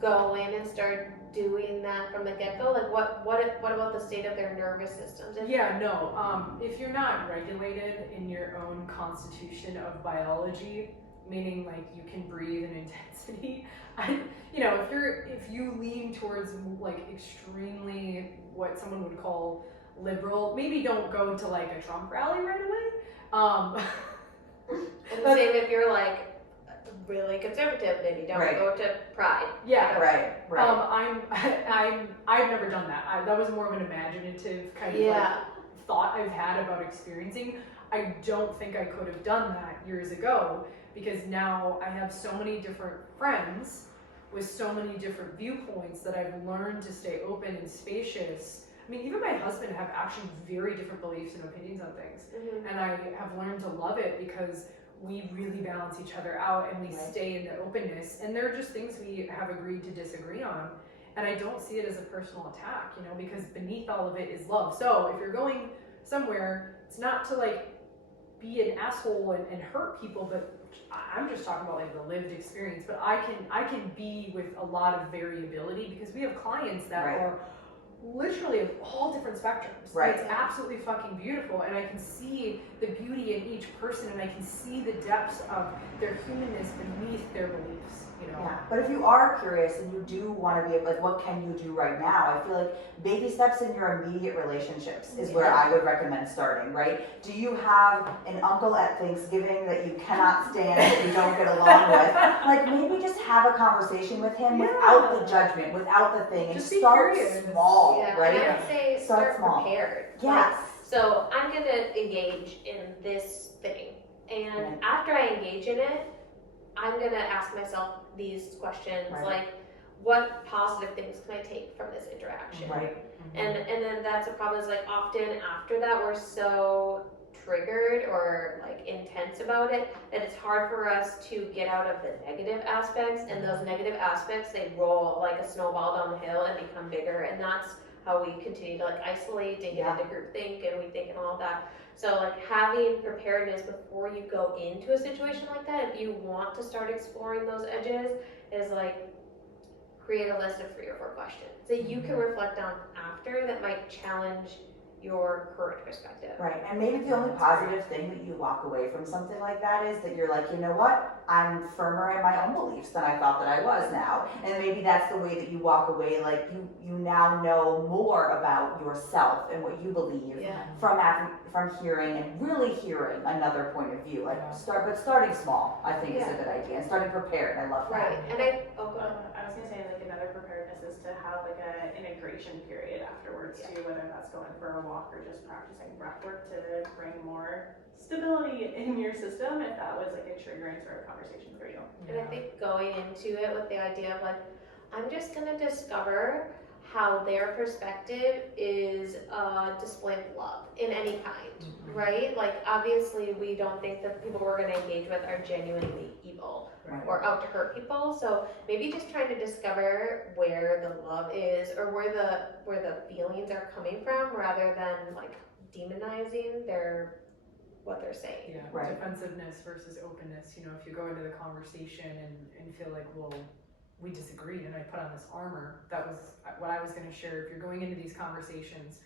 go in and start doing that from the get-go? Like what about the state of their nervous systems? If you're not regulated in your own constitution of biology, meaning like you can breathe in intensity, if you lean towards like extremely what someone would call liberal, maybe don't go to like a Trump rally right away. And the same if you're like really conservative, maybe don't go to Pride. Yeah, right. I've never done that. That was more of an imaginative kind of like thought I've had about experiencing. I don't think I could have done that years ago, because now I have so many different friends with so many different viewpoints that I've learned to stay open and spacious. I mean, even my husband have actually very different beliefs and opinions on things. Mm-hmm. And I have learned to love it because we really balance each other out and we stay in the openness. And there are just things we have agreed to disagree on. And I don't see it as a personal attack, because beneath all of it is love. So if you're going somewhere, it's not to like be an asshole and hurt people, but I'm just talking about like the lived experience. But I can be with a lot of variability, because we have clients that are literally of all different spectrums. Right. It's absolutely fucking beautiful, and I can see the beauty in each person, and I can see the depths of their humanness beneath their beliefs. you know. Yeah, but if you are curious and you do want to be like, what can you do right now? I feel like baby steps in your immediate relationships is where I would recommend starting, right? Do you have an uncle at Thanksgiving that you cannot stand, that you don't get along with? Like, maybe just have a conversation with him without the judgment, without the thing, and Just be start curious. small, Yeah, right? and I would say start small. prepared. Yes. So I'm gonna engage in this thing, and after I engage in it, I'm gonna ask myself these questions, like, what positive things can I take from this interaction? Right. And then that's a problem, is like often after that we're so triggered or like intense about it that it's hard for us to get out of the negative aspects, and those negative aspects, they roll like a snowball down the hill and become bigger, and that's how we continue to like isolate and get into groupthink and we think and all of that. So like having preparedness before you go into a situation like that, if you want to start exploring those edges, is like create a list of 3 or 4 questions that you can reflect on after that might challenge your current perspective. Right, and maybe the only positive thing that you walk away from something like that is that you're like, you know what, I'm firmer in my own beliefs than I thought that I was now. And maybe that's the way that you walk away, like you now know more about yourself and what you believe from hearing and really hearing another point of view. Like starting small, I think is a good idea, and starting prepared. I love that. Right, and I was gonna say, like, another preparedness is to have like an integration period afterwards too, whether that's going for a walk or just practicing breath work to bring more stability in your system, if that was like a triggering sort of conversation for you. And I think going into it with the idea of like, I'm just gonna discover how their perspective is a display of love in any kind, right? Like obviously we don't think that the people we're gonna engage with are genuinely evil or out to hurt people. So maybe just trying to discover where the love is, or where the feelings are coming from, rather than like demonizing what they're saying. Yeah, defensiveness versus openness. You know, if you go into the conversation and feel like, well, we disagreed and I put on this armor, that was what I was going to share. If you're going into these conversations,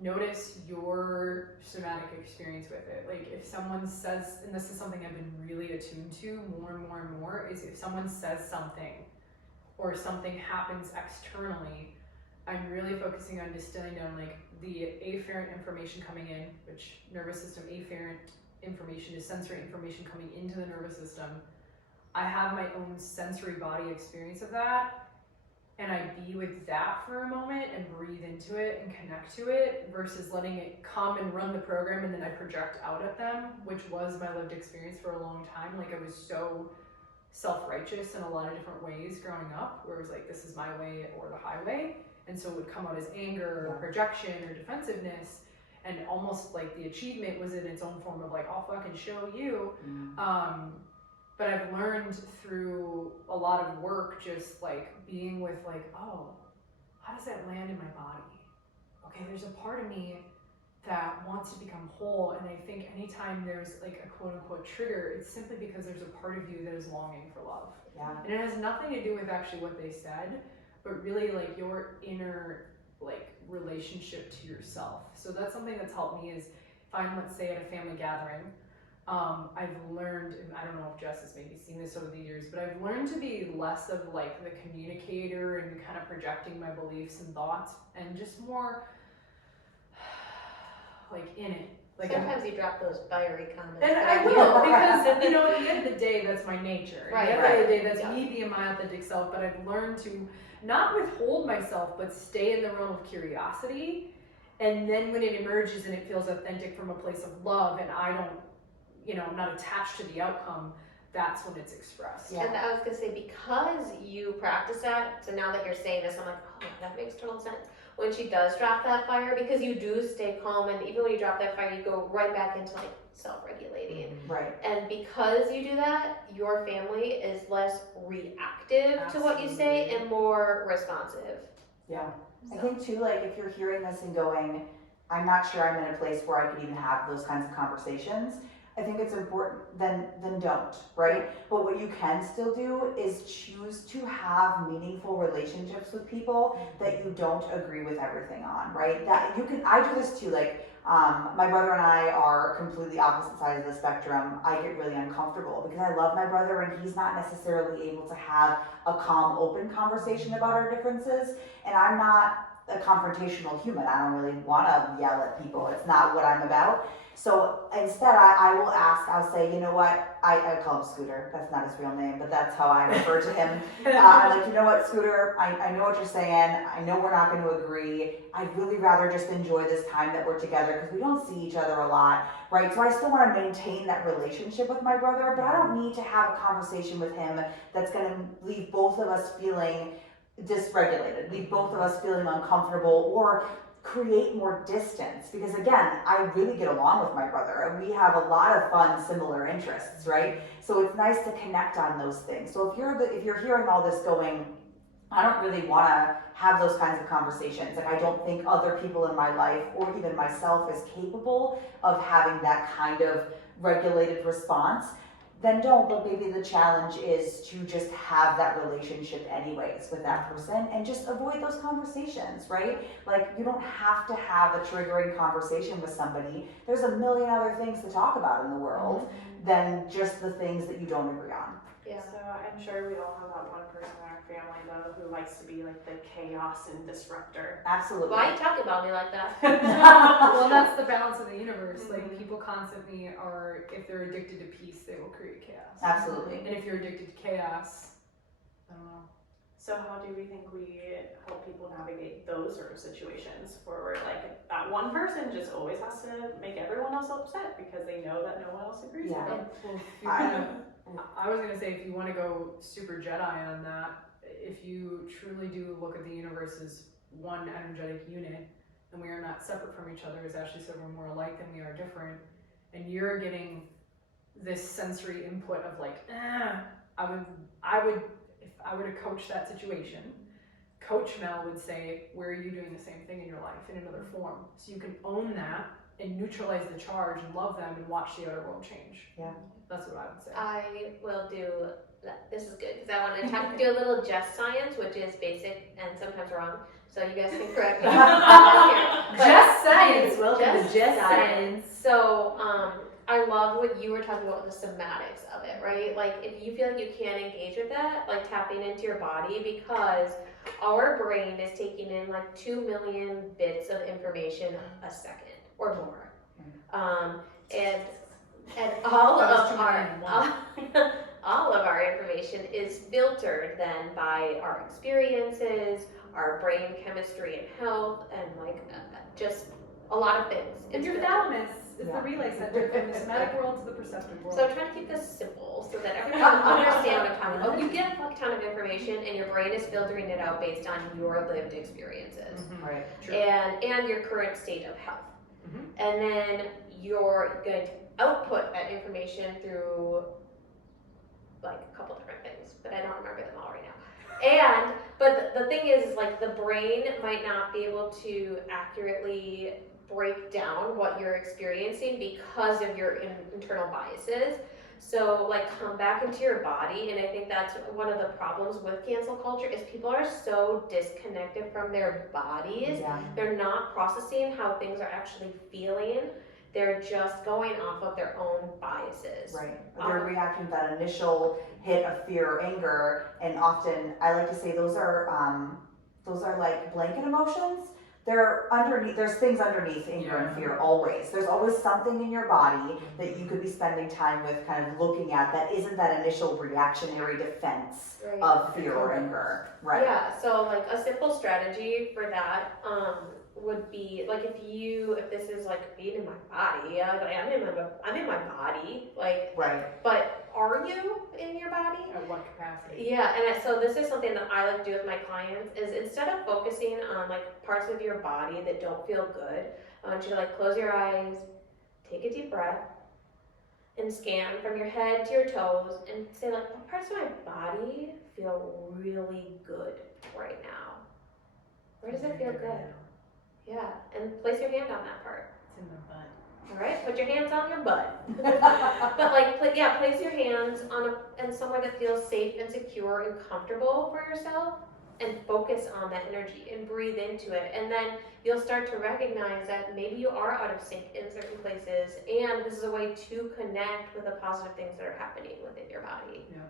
notice your somatic experience with it. Like if someone says, and this is something I've been really attuned to more and more and more, is if someone says something or something happens externally, I'm really focusing on distilling down like the afferent information coming in, which nervous system afferent information is sensory information coming into the nervous system. I have my own sensory body experience of that, and I be with that for a moment and breathe into it and connect to it, versus letting it come and run the program and then I project out at them, which was my lived experience for a long time. Like I was so self-righteous in a lot of different ways growing up, where it was like, this is my way or the highway. And so it would come out as anger or projection or defensiveness, and almost like the achievement was in its own form of like, I'll fucking show you. But I've learned through a lot of work, just like being with like, oh, how does that land in my body? Okay, there's a part of me that wants to become whole, and I think anytime there's like a quote unquote trigger, it's simply because there's a part of you that is longing for love. And it has nothing to do with actually what they said, but really like your inner like relationship to yourself. So that's something that's helped me, is if I'm, let's say, at a family gathering, I've learned, and I don't know if Jess has maybe seen this over the years, but I've learned to be less of like the communicator and kind of projecting my beliefs and thoughts, and just more like in it. Like sometimes you drop those fiery comments. And I will, because you know, at the end of the day, that's my nature. Right. At the end of the day, that's me being my authentic self. But I've learned to not withhold myself, but stay in the realm of curiosity. And then when it emerges and it feels authentic from a place of love, and I don't, you know, I'm not attached to the outcome, that's when it's expressed. And I was gonna say, because you practice that, so now that you're saying this, I'm like, oh, that makes total sense. When she does drop that fire, because you do stay calm, and even when you drop that fire, you go right back into like self-regulating. And because you do that, your family is less reactive to what you say and more responsive. I think too, like if you're hearing this and going, I'm not sure I'm in a place where I could even have those kinds of conversations, I think it's important, then don't, right? But what you can still do is choose to have meaningful relationships with people that you don't agree with everything on, right? That you can, I do this too, like, my brother and I are completely opposite sides of the spectrum. I get really uncomfortable because I love my brother and he's not necessarily able to have a calm, open conversation about our differences. And I'm not a confrontational human. I don't really want to yell at people. It's not what I'm about. So instead, I will ask, I'll say, you know what, I call him Scooter. That's not his real name, but that's how I refer to him. I'm like, you know what, Scooter, I know what you're saying. I know we're not going to agree. I'd really rather just enjoy this time that we're together because we don't see each other a lot, right? So I still want to maintain that relationship with my brother, but I don't need to have a conversation with him that's going to leave both of us feeling dysregulated, leave both of us feeling uncomfortable, or create more distance. Because again, I really get along with my brother and we have a lot of fun, similar interests, right? So it's nice to connect on those things. So if you're hearing all this going, I don't really want to have those kinds of conversations, and I don't think other people in my life or even myself is capable of having that kind of regulated response, then don't. But maybe the challenge is to just have that relationship anyways with that person and just avoid those conversations, right? Like, you don't have to have a triggering conversation with somebody. There's a million other things to talk about in the world than just the things that you don't agree on. Yeah. So I'm sure we all have that one person in our family though who likes to be like the chaos and disruptor. Absolutely. Why are you talking about me like that? Well, that's the balance of the universe. Like, people constantly are, if they're addicted to peace, they will create chaos. Absolutely. And if you're addicted to chaos, I don't know. So how do we think we help people navigate those sort of situations where we're like, that one person just always has to make everyone else upset because they know that no one else agrees Yeah. with them? Well, if you're gonna, I was gonna say, if you want to go super Jedi on that, if you truly do look at the universe as one energetic unit, and we are not separate from each other, as Ashley said, we're more alike than we are different, and you're getting this sensory input of like, I would, if I were to coach that situation, Coach Mel would say, where are you doing the same thing in your life in another form? So you can own that and neutralize the charge and love them and watch the outer world change. Yeah. That's what I would say. I will do, this is good, because I want to do a little just science, which is basic and sometimes wrong, so you guys can correct me. Just science, welcome to Just Science. So, I love what you were talking about with the somatics of it, right? Like, if you feel like you can't engage with that, like tapping into your body, because our brain is taking in like 2 million bits of information a second or more. And all of our information is filtered then by our experiences, our brain chemistry and health, and like just a lot of things. And your thalamus is the relay center from the somatic world to the perceptive world. So I'm trying to keep this simple so that everyone can understand what I'm talking about. You get a ton of information and your brain is filtering it out based on your lived experiences. Right. True. And your current state of health. And then you're going to output that information through like a couple different things, but I don't remember them all right now. But the thing is like the brain might not be able to accurately break down what you're experiencing because of your internal biases. So like come back into your body, and I think that's one of the problems with cancel culture is people are so disconnected from their bodies. Yeah. They're not processing how things are actually feeling. They're just going off of their own biases. Right. They're reacting to that initial hit of fear or anger, and often I like to say those are like blanket emotions. They're underneath. There's things underneath anger and fear always. There's always something in your body that you could be spending time with, kind of looking at, that isn't that initial reactionary defense of fear or anger. Right. Yeah. So like a simple strategy for that would be like if this is like being in my body, I'm in my body, like, right. But are you in your body? At what capacity? Yeah, and so this is something that I like to do with my clients is instead of focusing on like parts of your body that don't feel good, I want you to like close your eyes, take a deep breath, and scan from your head to your toes and say like, what parts of my body feel really good right now? Where does it feel good? Yeah, and place your hand on that part. It's in the butt. All right, put your hands on your butt. But like, place your hands and somewhere that feels safe and secure and comfortable for yourself, and focus on that energy and breathe into it. And then you'll start to recognize that maybe you are out of sync in certain places, and this is a way to connect with the positive things that are happening within your body. Yeah,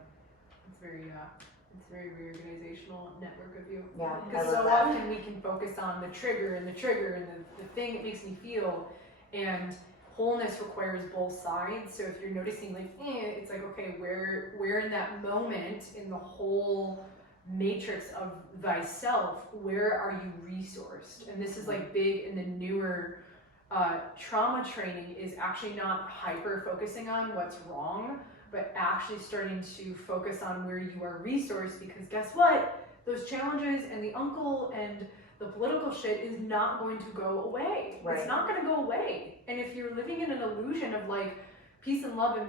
it's very reorganizational network of you. Yeah, Because so often we can focus on the trigger and the thing it makes me feel, and wholeness requires both sides. So if you're noticing like, it's like, okay, where in that moment in the whole matrix of thyself, where are you resourced? And this is like big in the newer trauma training, is actually not hyper focusing on what's wrong, but actually starting to focus on where you are resourced, because guess what? Those challenges and the uncle and the political shit is not going to go away. Right. It's not going to go away. And if you're living in an illusion of like peace and love and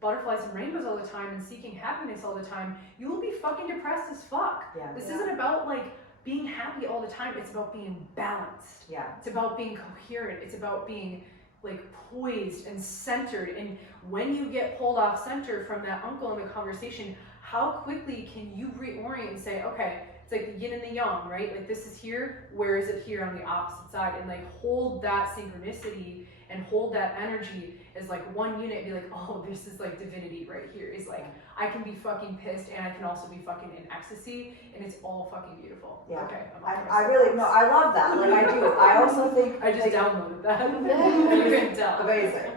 butterflies and rainbows all the time and seeking happiness all the time, you will be fucking depressed as fuck. Yeah. This isn't about like being happy all the time. It's about being balanced. Yeah. It's about being coherent. It's about being like poised and centered. And when you get pulled off center from that uncle in the conversation, how quickly can you reorient and say, okay, it's like the yin and the yang, right? Like this is here, where is it here on the opposite side? And like hold that synchronicity and hold that energy as like one unit, be like, oh, this is like divinity right here. Is like, I can be fucking pissed and I can also be fucking in ecstasy, and it's all fucking beautiful. Yeah. Okay. I really, no, I love that. Like I do. I also think I just like, downloaded that. You can tell. Amazing.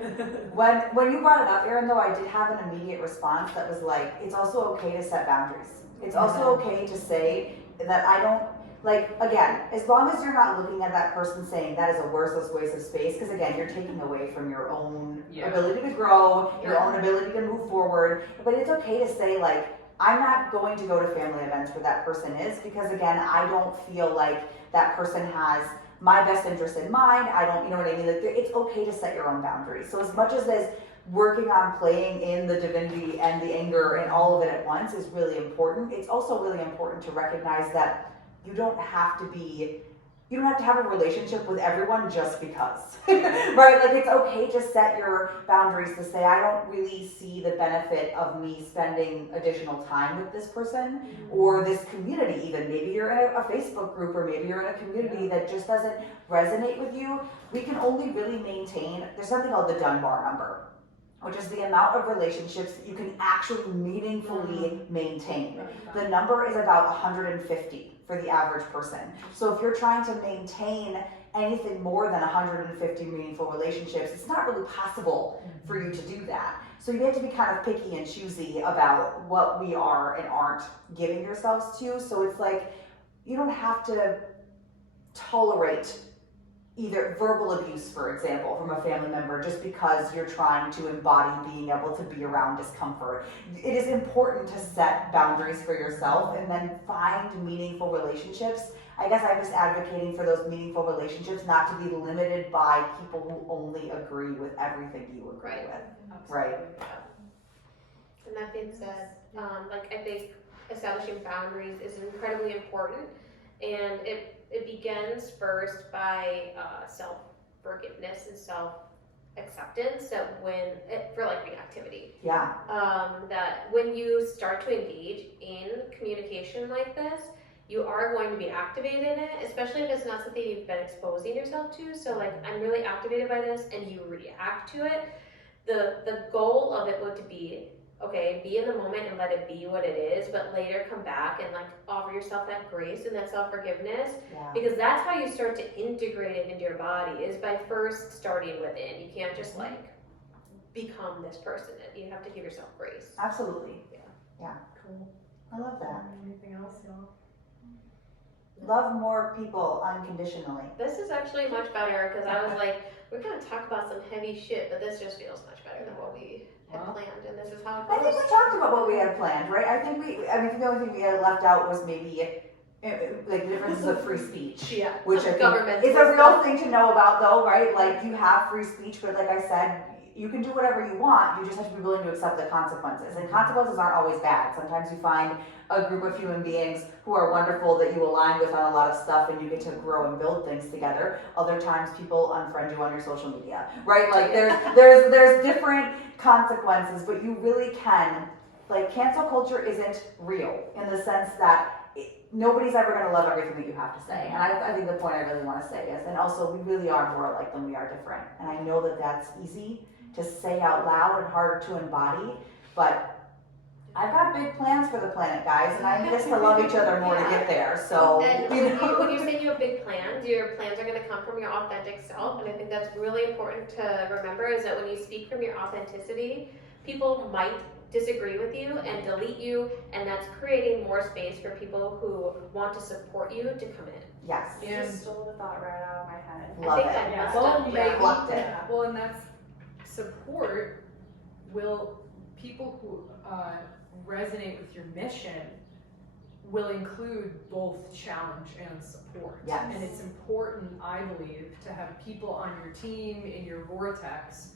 When you brought it up, Erin, though, I did have an immediate response that was like, it's also okay to set boundaries. It's also okay to say that I don't, like, again, as long as you're not looking at that person saying that is a worthless waste of space, because again, you're taking away from your own ability to grow, your own ability to move forward. But it's okay to say, like, I'm not going to go to family events where that person is, because again, I don't feel like that person has my best interest in mind. I don't, you know what I mean? Like, it's okay to set your own boundaries. So as much as there's working on playing in the divinity and the anger and all of it at once is really important, it's also really important to recognize that you don't have to have a relationship with everyone just because, right? Like it's okay to set your boundaries, to say, I don't really see the benefit of me spending additional time with this person or this community even. Maybe you're in a Facebook group, or maybe you're in a community that just doesn't resonate with you. We can only really maintain, there's something called the Dunbar number, which is the amount of relationships that you can actually meaningfully maintain. The number is about 150 for the average person. So if you're trying to maintain anything more than 150 meaningful relationships, it's not really possible for you to do that. So you have to be kind of picky and choosy about what we are and aren't giving yourselves to. So it's like, you don't have to tolerate either verbal abuse, for example, from a family member just because you're trying to embody being able to be around discomfort. It is important to set boundaries for yourself and then find meaningful relationships. I guess I'm just advocating for those meaningful relationships not to be limited by people who only agree with everything you agree with. Right. And that being said, like I think establishing boundaries is incredibly important, and it begins first by self-forgiveness and self-acceptance that for like reactivity. Yeah. That when you start to engage in communication like this, you are going to be activated in it, especially if it's not something you've been exposing yourself to. So like, I'm really activated by this and you react to it. The goal of it would be, okay, be in the moment and let it be what it is, but later come back and like offer yourself that grace and that self-forgiveness, because that's how you start to integrate it into your body, is by first starting within. You can't just like become this person. You have to give yourself grace. Absolutely. Yeah. Cool. I love that. Anything else, y'all? Love more people unconditionally. This is actually much better, because I was like, we're gonna talk about some heavy shit, but this just feels much better than what we had planned, and this is how it I think goes. we talked about what we had planned, right? I think the only thing we had left out was maybe like the differences of free speech. Yeah, which I think government is a real thing to know about, though, right? Like, you have free speech, but like I said, you can do whatever you want, you just have to be willing to accept the consequences. And consequences aren't always bad. Sometimes you find a group of human beings who are wonderful that you align with on a lot of stuff and you get to grow and build things together. Other times people unfriend you on your social media, right? Like there's different consequences, but you really can, like, cancel culture isn't real in the sense that nobody's ever going to love everything that you have to say. And I think the point I really want to say is, and also we really are more alike than we are different. And I know that that's easy to say out loud and harder to embody, but I've got big plans for the planet, guys, and I need us to love each other more to get there. So, and when you're saying you have big plans, your plans are going to come from your authentic self, and I think that's really important to remember, is that when you speak from your authenticity, people might disagree with you and delete you, and that's creating more space for people who want to support you to come in. Yes. You just stole the thought right out of my head. Love I think it. that Well, must maybe, have, Loved it. well, and that's support will, people who resonate with your mission will include both challenge and support. Yes. And it's important, I believe, to have people on your team, in your vortex,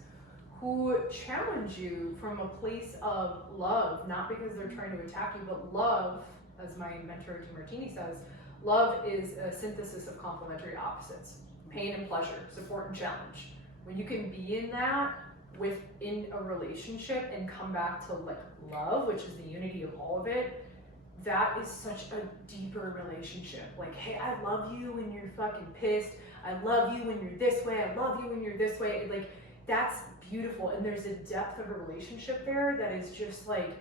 who challenge you from a place of love, not because they're trying to attack you, but love, as my mentor DeMartini says, love is a synthesis of complementary opposites, pain and pleasure, support and challenge. When you can be in that within a relationship and come back to like love, which is the unity of all of it, that is such a deeper relationship. Like, hey, I love you when you're fucking pissed. I love you when you're this way. I love you when you're this way. Like, that's beautiful. And there's a depth of a relationship there that is just like,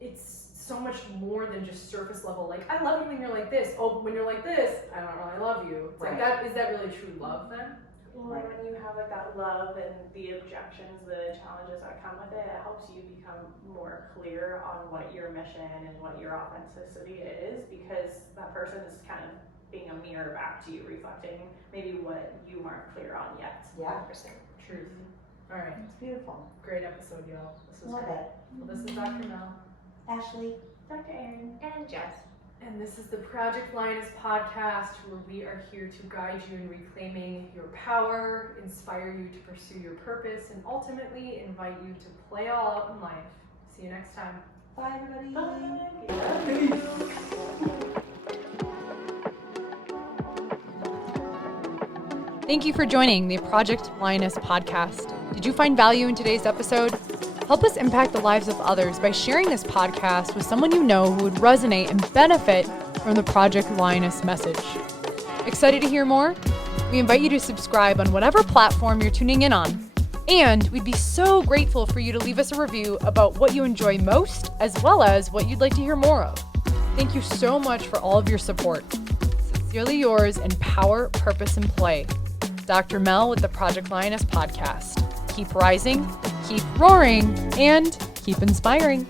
it's so much more than just surface level. Like, I love you when you're like this. Oh, when you're like this, I don't really love you. It's like, that, is that really true love then? Well, and when you have like that love and the objections, the challenges that come with it, it helps you become more clear on what your mission and what your authenticity is, because that person is kind of being a mirror back to you, reflecting maybe what you aren't clear on yet. Yeah. 100%. Truth. All right. It's beautiful. Great episode, y'all. This was Love great. it. Well, this is Dr. Mel. Ashley. Dr. Erin. And Jess. And this is the Project Lioness podcast, where we are here to guide you in reclaiming your power, inspire you to pursue your purpose, and ultimately invite you to play all out in life. See you next time. Bye, everybody. Bye. Thank you for joining the Project Lioness podcast. Did you find value in today's episode? Help us impact the lives of others by sharing this podcast with someone you know who would resonate and benefit from the Project Lioness message. Excited to hear more? We invite you to subscribe on whatever platform you're tuning in on. And we'd be so grateful for you to leave us a review about what you enjoy most, as well as what you'd like to hear more of. Thank you so much for all of your support. Sincerely yours in power, purpose, and play. Dr. Mel with the Project Lioness podcast. Keep rising, keep roaring, and keep inspiring.